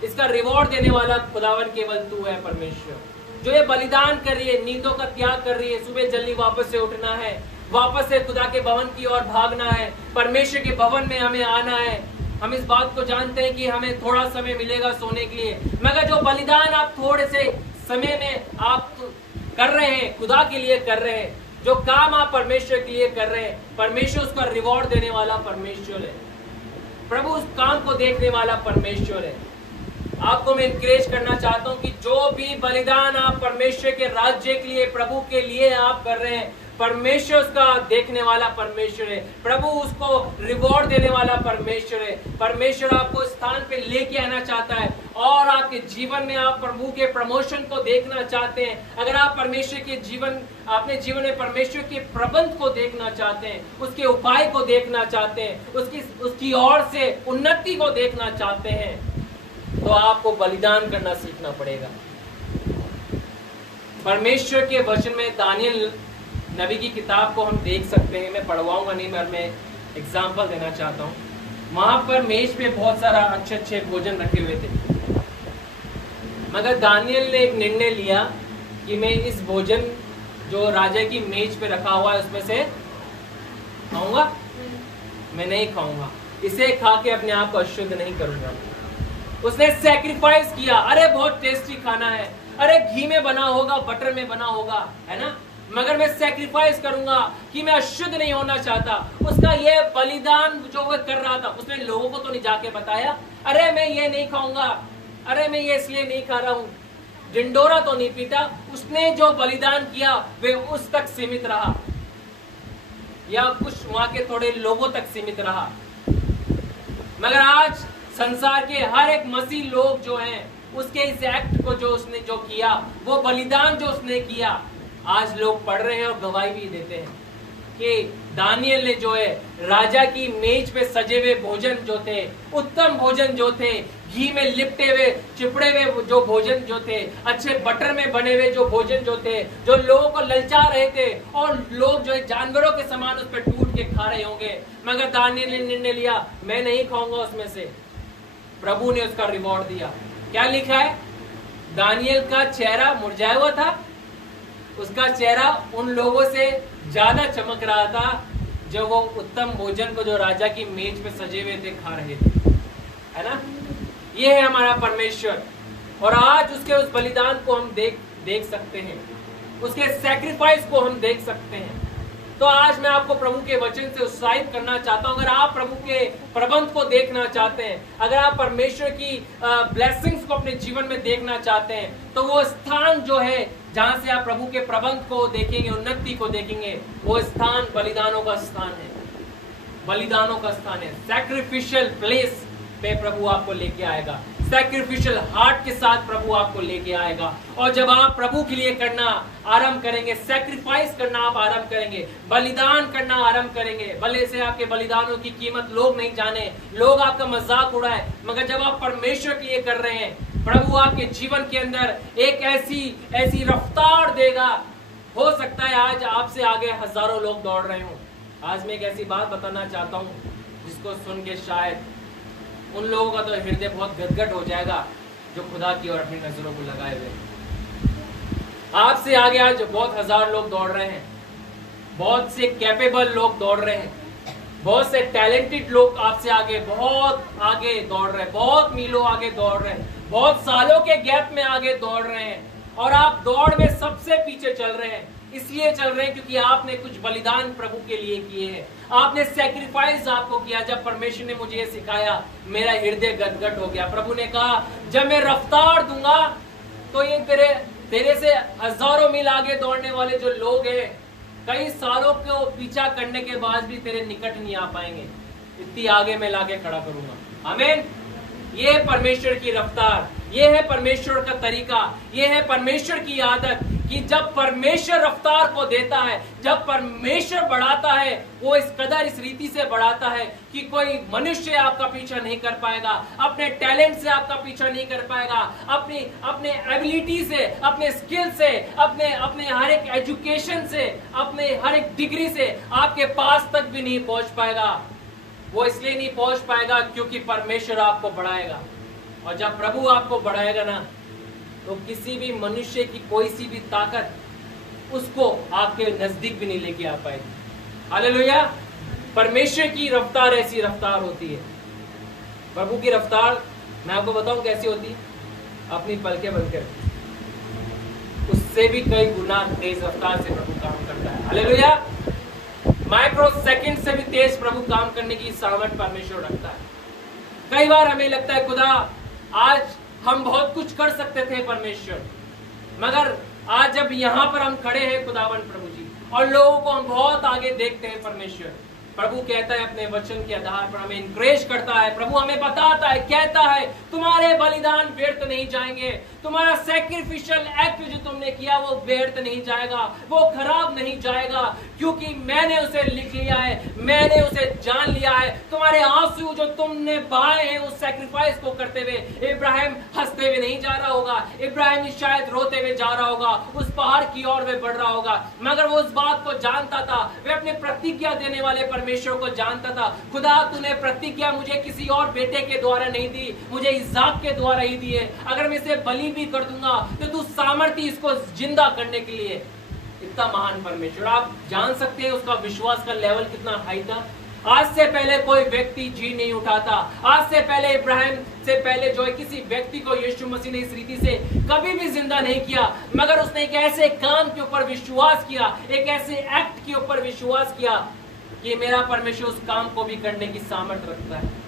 इसका रिवॉर्ड देने वाला खुदावन केवल तू है। परमेश्वर जो ये बलिदान कर रही है, नींदों का त्याग कर रही है, सुबह जल्दी वापस से उठना है, वापस से खुदा के भवन की ओर भागना है, परमेश्वर के भवन में हमें आना है। हम इस बात को जानते हैं कि हमें थोड़ा समय मिलेगा सोने के लिए, मगर जो बलिदान आप थोड़े से समय में आप कर रहे हैं, खुदा के लिए कर रहे हैं, जो काम आप परमेश्वर के लिए कर रहे हैं, परमेश्वर उसका रिवॉर्ड देने वाला परमेश्वर है। प्रभु उस काम को देखने वाला परमेश्वर है। आपको मैं इंकरेज करना चाहता हूं कि जो भी बलिदान आप परमेश्वर के राज्य के लिए, प्रभु के लिए आप कर रहे हैं, परमेश्वर उसका देखने वाला परमेश्वर है, प्रभु उसको रिवॉर्ड देने वाला परमेश्वर है। परमेश्वर आपको स्थान पे लेके आना चाहता है और आपके जीवन में आप प्रभु के प्रमोशन को देखना चाहते हैं। अगर आप परमेश्वर के जीवन अपने जीवन में परमेश्वर के प्रबंध को देखना चाहते हैं, उसके उपाय को देखना चाहते हैं, उसकी ओर से उन्नति को देखना चाहते हैं, तो आपको बलिदान करना सीखना पड़ेगा। परमेश्वर के वचन में दानियल नबी की किताब को हम देख सकते हैं। मैं पढ़वाऊंगा नहीं, मैं एग्जाम्पल देना चाहता हूँ। वहां पर मेज पे बहुत सारा अच्छे अच्छे भोजन रखे हुए थे, मगर दानियल ने एक निर्णय लिया कि मैं इस भोजन जो राजा की मेज पे रखा हुआ है उसमें से खाऊंगा, मैं नहीं खाऊंगा, इसे खा के अपने आप को अशुद्ध नहीं करूंगा। उसने सैक्रिफाइस किया। अरे बहुत टेस्टी खाना है, अरे घी में बना होगा, बटर में बना होगा, है ना, मगर मैं सैक्रिफाइस करूंगा कि मैं अशुद्ध नहीं होना चाहता। उसका ये बलिदान जो वो कर रहा था, उसने लोगों को तो नहीं जाके बताया अरे मैं ये नहीं खाऊंगा, अरे मैं ये इसलिए नहीं खा रहा हूं, ढिंडोरा तो नहीं पीता। उसने जो बलिदान किया वे उस तक सीमित रहा या कुछ वहां के थोड़े लोगों तक सीमित रहा। मगर आज संसार के हर एक मसीह लोग जो हैं, उसके इस एक्ट को जो उसने जो किया, वो बलिदान जो उसने किया, आज लोग पढ़ रहे हैं और गवाही भी देते हैं कि दानियल ने जो है राजा की मेज पे सजे हुए भोजन जो थे, उत्तम भोजन जो थे, घी में लिपटे हुए चिपड़े हुए जो भोजन जो थे, अच्छे बटर में बने हुए जो भोजन जो थे, जो लोगों को ललचा रहे थे और लोग जो है जानवरों के समान उस पर टूट के खा रहे होंगे, मगर दानियल ने निर्णय लिया मैं नहीं खाऊंगा उसमें से। प्रभु ने उसका रिवॉर्ड दिया। क्या लिखा है? दानियल का चेहरा मुरझाया हुआ था, उसका चेहरा उन लोगों से ज्यादा चमक रहा था जो वो उत्तम भोजन को जो राजा की मेज पे सजे हुए थे खा रहे थे, है ना। ये है हमारा परमेश्वर, और आज उसके उस बलिदान को हम देख सकते हैं, उसके सैक्रिफाइस को हम देख सकते हैं। तो आज मैं आपको प्रभु के वचन से उत्साहित करना चाहता हूं। अगर आप प्रभु के प्रबंध को देखना चाहते हैं, अगर आप परमेश्वर की ब्लेसिंग्स को अपने जीवन में देखना चाहते हैं, तो वो स्थान जो है जहां से आप प्रभु के प्रबंध को देखेंगे, उन्नति को देखेंगे, वो स्थान बलिदानों का स्थान है, बलिदानों का स्थान है। सैक्रिफिशियल प्लेस पे प्रभु आपको लेके आएगा, सैक्रिफिशियल हार्ट के साथ प्रभु आपको लेके आएगा। और जब आप प्रभु के लिए करना आरंभ करेंगे, सैक्रिफाइस करना आप आरंभ करेंगे, बलिदान करना आरंभ करेंगे, भले से आपके बलिदानों की कीमत लोग नहीं जाने, लोग आपका मजाक उड़ाए, मगर जब आप परमेश्वर के लिए कर रहे हैं, प्रभु आपके जीवन के अंदर एक ऐसी रफ्तार देगा। हो सकता है आज आपसे आगे हजारों लोग दौड़ रहे हों। आज मैं एक ऐसी बात बताना चाहता हूँ जिसको सुन के शायद उन लोगों का तो हृदय बहुत गदगद हो जाएगा जो खुदा की ओर अपनी नजरों को लगाए हुए। आपसे आगे आज बहुत हजार लोग दौड़ रहे हैं, बहुत से कैपेबल लोग दौड़ रहे हैं, बहुत से टैलेंटेड लोग आपसे आगे बहुत आगे दौड़ रहे हैं, बहुत मीलों आगे दौड़ रहे हैं, बहुत सालों के गैप में आगे दौड़ रहे हैं, और आप दौड़ में सबसे पीछे चल रहे हैं। इसलिए चल रहे हैं क्योंकि आपने कुछ बलिदान प्रभु के लिए किए हैं, आपने सैक्रिफाइस आपको किया। जब परमेश्वर ने मुझे ये सिखाया, मेरा हृदय गदगद हो गया। प्रभु ने कहा जब मैं रफ्तार दूंगा तो ये तेरे से हजारों मील आगे दौड़ने वाले जो लोग हैं, कई सालों को पीछा करने के बाद भी तेरे निकट नहीं आ पाएंगे, इतनी आगे मैं लाके खड़ा करूंगा। आमीन। ये है परमेश्वर की रफ्तार, ये है परमेश्वर का तरीका, ये है परमेश्वर की आदत कि जब परमेश्वर रफ्तार को देता है, जब परमेश्वर बढ़ाता है, वो इस कदर इस रीति से बढ़ाता है कि कोई मनुष्य आपका पीछा नहीं कर पाएगा, अपने टैलेंट से आपका पीछा नहीं कर पाएगा, अपने एबिलिटी से, अपने स्किल से, अपने हर एक एजुकेशन से, अपने हर एक डिग्री से आपके पास तक भी नहीं पहुंच पाएगा। वो इसलिए नहीं पहुंच पाएगा क्योंकि परमेश्वर आपको बढ़ाएगा। और जब प्रभु आपको बढ़ाएगा ना, तो किसी भी मनुष्य की कोई सी भी ताकत उसको आपके नजदीक भी नहीं लेके आ पाएगी। हालेलुया। परमेश्वर की रफ्तार ऐसी रफ्तार होती है। प्रभु की रफ्तार मैं आपको बताऊं कैसी होती है, अपनी पलकें बंद कर, उससे भी कई गुना तेज रफ्तार से प्रभु काम करता है। हालेलुया। माइक्रो सेकंड से भी तेज प्रभु काम करने की सामर्थ्य परमेश्वर रखता है। कई बार हमें लगता है खुदा आज हम बहुत कुछ कर सकते थे परमेश्वर, मगर आज जब यहाँ पर हम खड़े हैं खुदावन प्रभु जी, और लोगों को हम बहुत आगे देखते हैं। परमेश्वर प्रभु कहता है अपने वचन के आधार पर हमें इनकरेज करता है। प्रभु हमें बताता है, कहता है तुम्हारे बलिदान व्यर्थ नहीं जाएंगे, तुम्हारा सैक्रिफिशियल एक्ट जो तुमने किया वो व्यर्थ नहीं जाएगा, वो खराब नहीं जाएगा, क्योंकि मैंने उसे लिख लिया है, मैंने उसे जान लिया है। तुम्हारे आंसू जो तुमने बहाए हैं उस सैक्रिफाइस को करते हुए इब्राहिम हंसते हुए नहीं जा रहा होगा, इब्राहिम शायद रोते हुए जा रहा होगा, उस पहाड़ की ओर वे बढ़ रहा होगा, मगर वो उस बात को जानता था, वे अपने प्रतिज्ञा देने वाले परमेश्वर को जानता था। खुदा तूने प्रतिज्ञा मुझे किसी और बेटे के द्वारा नहीं दी, मुझे इसहाक के द्वारा ही दी है। अगर मैं इसे बलि भी कर दूंगा तो तू सामर्थ्य इसको जिंदा करने के लिए। इतना महान परमेश्वर, आप जान सकते हैं उसका विश्वास का लेवल कितना हाई था। आज से पहले कोई व्यक्ति जी नहीं उठाता, आज से पहले इब्राहिम से पहले जो है किसी व्यक्ति को यीशु मसीह ने इस रीति से कभी भी जिंदा नहीं किया, मगर उसने एक ऐसे काम के ऊपर विश्वास किया, एक ऐसे एक्ट के ऊपर विश्वास किया कि मेरा परमेश्वर उस काम को भी करने की सामर्थ्य रखता है।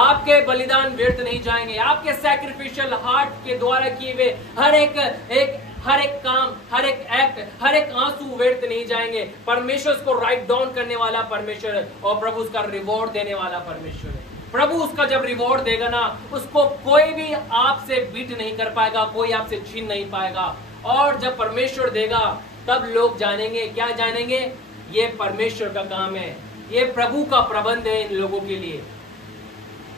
आपके बलिदान व्यर्थ नहीं जाएंगे, आपके सैक्रिफिशियल हार्ट के द्वारा किए हुए हर एक काम, हर एक एक्ट, हर एक आंसू व्यर्थ नहीं जाएंगे। परमेश्वर उसको राइट डाउन करने वाला परमेश्वर है और प्रभु उसका रिवॉर्ड देने वाला परमेश्वर है। प्रभु उसका जब रिवॉर्ड देगा ना, उसको कोई भी आपसे बीट नहीं कर पाएगा, कोई आपसे छीन नहीं पाएगा। और जब परमेश्वर देगा तब लोग जानेंगे, क्या जानेंगे? ये परमेश्वर का काम है, ये प्रभु का प्रबंध है इन लोगों के लिए।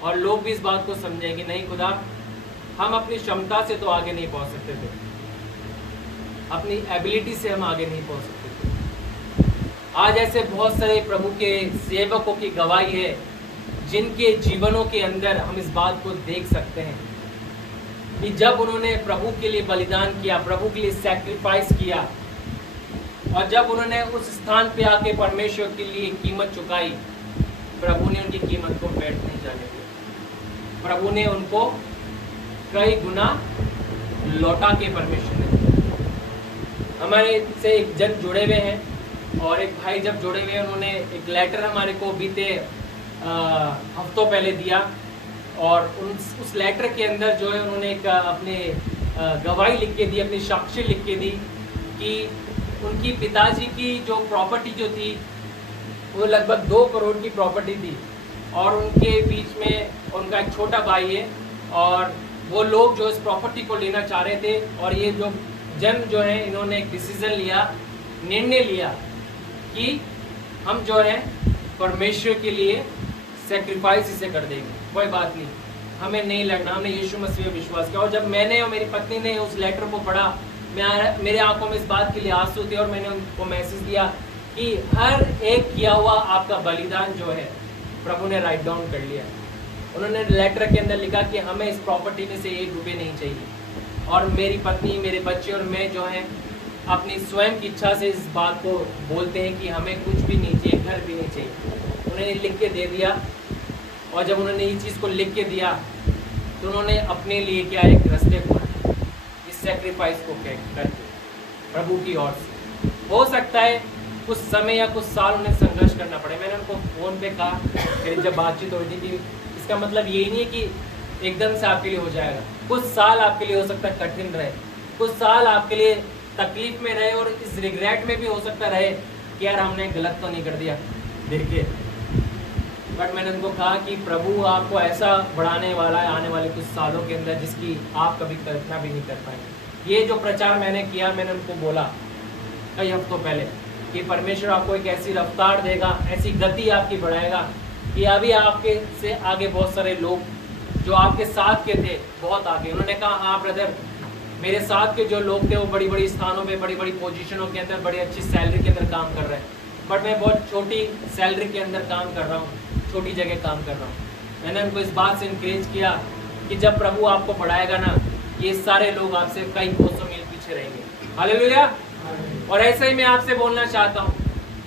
और लोग भी इस बात को समझेंगे, नहीं खुदा हम अपनी क्षमता से तो आगे नहीं पहुंच सकते थे, अपनी एबिलिटी से हम आगे नहीं पहुंच सकते थे। आज ऐसे बहुत सारे प्रभु के सेवकों की गवाही है जिनके जीवनों के अंदर हम इस बात को देख सकते हैं कि जब उन्होंने प्रभु के लिए बलिदान किया, प्रभु के लिए सैक्रिफाइस किया, और जब उन्होंने उस स्थान पे आके परमेश्वर के लिए कीमत चुकाई, प्रभु ने उनकी कीमत को व्यर्थ नहीं जाने दिया। प्रभु ने उनको कई गुना लौटा के परमेश्वर ने। हमारे से एक जन जुड़े हुए हैं और एक भाई जब जुड़े हुए हैं, उन्होंने एक लेटर हमारे को बीते हफ्तों पहले दिया, और उस लेटर के अंदर जो है उन्होंने एक अपने गवाही लिख के दी, अपनी साक्ष्य लिख के दी कि उनकी पिताजी की जो प्रॉपर्टी जो थी वो लगभग 2 करोड़ की प्रॉपर्टी थी, और उनके बीच में उनका एक छोटा भाई है, और वो लोग जो इस प्रॉपर्टी को लेना चाह रहे थे। और ये जो जन जो है इन्होंने एक डिसीजन लिया, निर्णय लिया कि हम जो है परमेश्वर के लिए सेक्रीफाइस इसे कर देंगे, कोई बात नहीं, हमें नहीं लड़ना, हमने यीशु मसीह में विश्वास किया। और जब मैंने और मेरी पत्नी ने उस लेटर को पढ़ा, मेरे आंखों में इस बात के लिए आंसू थे, और मैंने उनको मैसेज दिया कि हर एक किया हुआ आपका बलिदान जो है प्रभु ने राइट डाउन कर लिया। उन्होंने लेटर के अंदर लिखा कि हमें इस प्रॉपर्टी में से 1 रुपये नहीं चाहिए, और मेरी पत्नी, मेरे बच्चे और मैं जो है अपनी स्वयं की इच्छा से इस बात को बोलते हैं कि हमें कुछ भी नहीं चाहिए, घर भी नहीं चाहिए। उन्होंने लिख के दे दिया, और जब उन्होंने इस चीज़ को लिख के दिया तो उन्होंने अपने लिए क्या एक रास्ते खोला इस सेक्रीफाइस को करके प्रभु की ओर से। हो सकता है कुछ समय या कुछ साल उन्हें संघर्ष करना पड़े। मैंने उनको फ़ोन पे कहा, फिर जब बातचीत हो रही थी, इसका मतलब यही नहीं है कि एकदम से आपके लिए हो जाएगा। कुछ साल आपके लिए हो सकता है कठिन रहे, कुछ साल आपके लिए तकलीफ में रहे, और इस रिग्रेट में भी हो सकता रहे कि यार हमने गलत तो नहीं कर दिया, देखिए। बट मैंने उनको कहा कि प्रभु आपको ऐसा बढ़ाने वाला है आने वाले कुछ सालों के अंदर जिसकी आप कभी कल्पना भी नहीं कर पाएंगे। ये जो प्रचार मैंने किया, मैंने उनको बोला कई हफ्तों पहले कि परमेश्वर आपको एक ऐसी रफ्तार देगा, ऐसी गति आपकी बढ़ाएगा कि अभी आपके से आगे बहुत सारे लोग जो आपके साथ के थे बहुत आगे। उन्होंने कहा हाँ ब्रदर, मेरे साथ के जो लोग थे वो बड़ी बड़ी स्थानों में, बड़ी बड़ी पोजीशनों के अंदर, बड़ी अच्छी सैलरी के अंदर काम कर रहे हैं, बट मैं बहुत छोटी सैलरी के अंदर काम कर रहा हूँ, छोटी जगह काम कर रहा हूँ। मैंने उनको इस बात से इंकरेज किया कि जब प्रभु आपको बढ़ाएगा ना, ये सारे लोग आपसे कई 200 मील पीछे रहेंगे। हालेलुया। और ऐसे ही मैं आपसे बोलना चाहता हूँ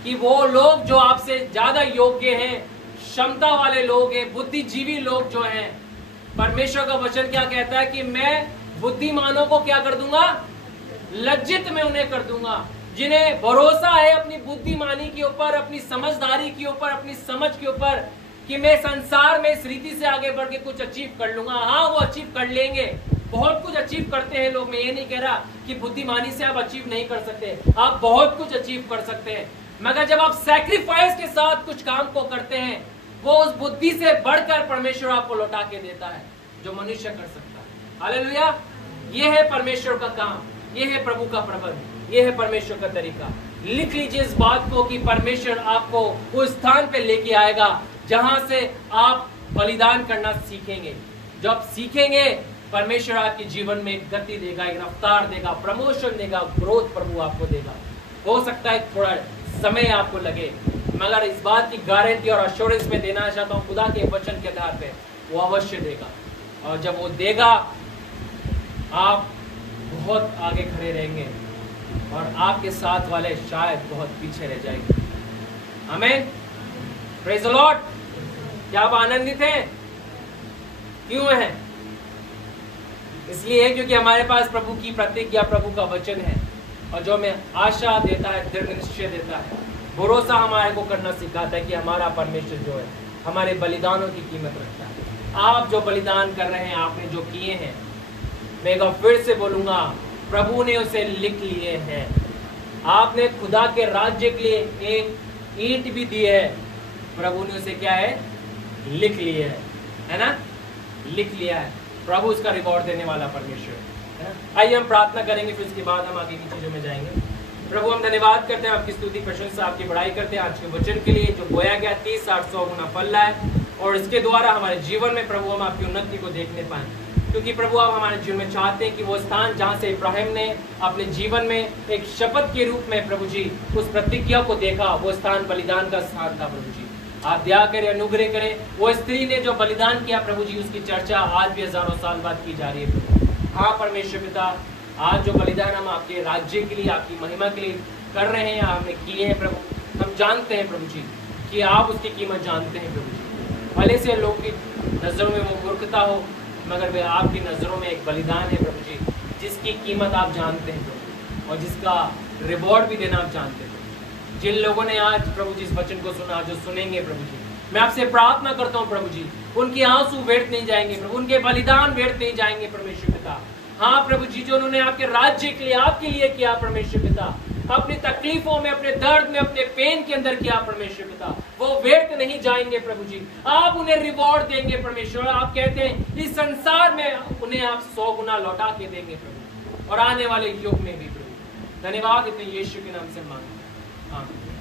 कि वो लोग जो आपसे ज्यादा योग्य हैं, क्षमता वाले लोग हैं, बुद्धिजीवी लोग जो हैं, परमेश्वर का वचन क्या कहता है कि मैं बुद्धिमानों को क्या कर दूंगा, लज्जित में उन्हें कर दूंगा। जिन्हें भरोसा है अपनी बुद्धिमानी के ऊपर, अपनी समझदारी के ऊपर, अपनी समझ के ऊपर कि मैं संसार में इस रीति से आगे बढ़ के कुछ अचीव कर लूंगा। हाँ, वो अचीव कर लेंगे, बहुत कुछ अचीव करते हैं लोग। मैं ये नहीं कह रहा कि बुद्धिमानी से आप अचीव नहीं कर सकते, आप बहुत कुछ अचीव कर सकते हैं, मगर जब आप सैक्रिफाइस के साथ कुछ काम को करते हैं, वो उस बुद्धि से बढ़कर परमेश्वर आपको लौटा के देता है जो मनुष्य कर सकता है। हालेलुया। ये है परमेश्वर का काम, ये है प्रभु का प्रबंध, ये है परमेश्वर का तरीका। लिख लीजिए इस बात को कि परमेश्वर आपको उस स्थान पे लेके आएगा जहां से आप बलिदान करना सीखेंगे। जब सीखेंगे, परमेश्वर आपके जीवन में एक गति देगा, एक रफ्तार देगा, प्रमोशन देगा, ग्रोथ प्रभु आपको देगा। हो सकता है थोड़ा समय आपको लगे, मगर इस बात की गारंटी और अश्योरेंस में देना चाहता हूं खुदा के वचन के आधार पे, वो अवश्य देगा। और जब वो देगा, आप बहुत आगे खड़े रहेंगे और आपके साथ वाले शायद बहुत पीछे रह जाएंगे। आमीन, प्रेज द लॉर्ड। क्या आप आनंदित हैं? क्यों हैं? इसलिए क्योंकि हमारे पास प्रभु की प्रतिज्ञा, प्रभु का वचन है, और जो हमें आशा देता है, दृढ़ निश्चय देता है, भरोसा हमारे को करना सिखाता है कि हमारा परमेश्वर जो है हमारे बलिदानों की कीमत रखता है। आप जो बलिदान कर रहे हैं, आपने जो किए हैं, मैं एक बार फिर से बोलूंगा, प्रभु ने उसे लिख लिए हैं। आपने खुदा के राज्य के लिए एक ईंट भी दी है, प्रभु ने उसे क्या है? लिख लिए है ना? लिख लिया है। प्रभु उसका रिवॉर्ड देने वाला परमेश्वर है ना। आइए हम प्रार्थना करेंगे, फिर उसके बाद हम आगे की चीजों में जाएंगे। प्रभु हम धन्यवाद करते हैं, आपकी स्तुति प्रशंसा, आपकी बड़ाई करते हैं आज के वचन के लिए जो बोया गया 30, 60, 100 गुना फल लाए, और इसके द्वारा हमारे जीवन में प्रभु हम आपकी उन्नति को देखने पाए। क्योंकि प्रभु आप हमारे जीवन में चाहते हैं कि वो स्थान जहाँ से इब्राहिम ने अपने जीवन में एक शपथ के रूप में प्रभु जी उस प्रतिज्ञा को देखा, वो स्थान बलिदान का स्थान था। प्रभु जी आप दया करें, अनुग्रह करें। वो स्त्री ने जो बलिदान किया प्रभु जी, उसकी चर्चा आज भी हजारों साल बाद की जा रही है प्रभु। हाँ परमेश्वर पिता, आज जो बलिदान हम आपके राज्य के लिए, आपकी महिमा के लिए कर रहे हैं, आपने किए हैं प्रभु, हम जानते हैं प्रभु जी कि आप उसकी कीमत जानते हैं प्रभु जी। भले से लोगों की नज़रों में वो मूर्खता हो, मगर वे आपकी नज़रों में एक बलिदान है प्रभु जी, जिसकी कीमत आप जानते हैं प्रभु, और जिसका रिवॉर्ड भी देना आप जानते हैं। जिन लोगों ने आज प्रभु जी इस वचन को सुना, जो सुनेंगे प्रभु जी, मैं आपसे प्रार्थना करता हूँ प्रभु जी, उनके आंसू व्यर्थ नहीं जाएंगे प्रभु, उनके बलिदान व्यर्थ नहीं जाएंगे परमेश्वर पिता। हाँ प्रभु जी, जो उन्होंने आपके राज्य के लिए, आपके लिए किया परमेश्वर पिता, अपनी तकलीफों में, अपने दर्द में, अपने पेन के अंदर किया परमेश्वर पिता, वो व्यर्थ नहीं जाएंगे प्रभु जी। आप उन्हें रिवॉर्ड देंगे परमेश्वर। आप कहते हैं इस संसार में उन्हें आप 100 गुना लौटा के देंगे प्रभु, और आने वाले युग में भी प्रभु। धन्यवाद इतने यीशु के नाम से मांगते हैं, आमीन।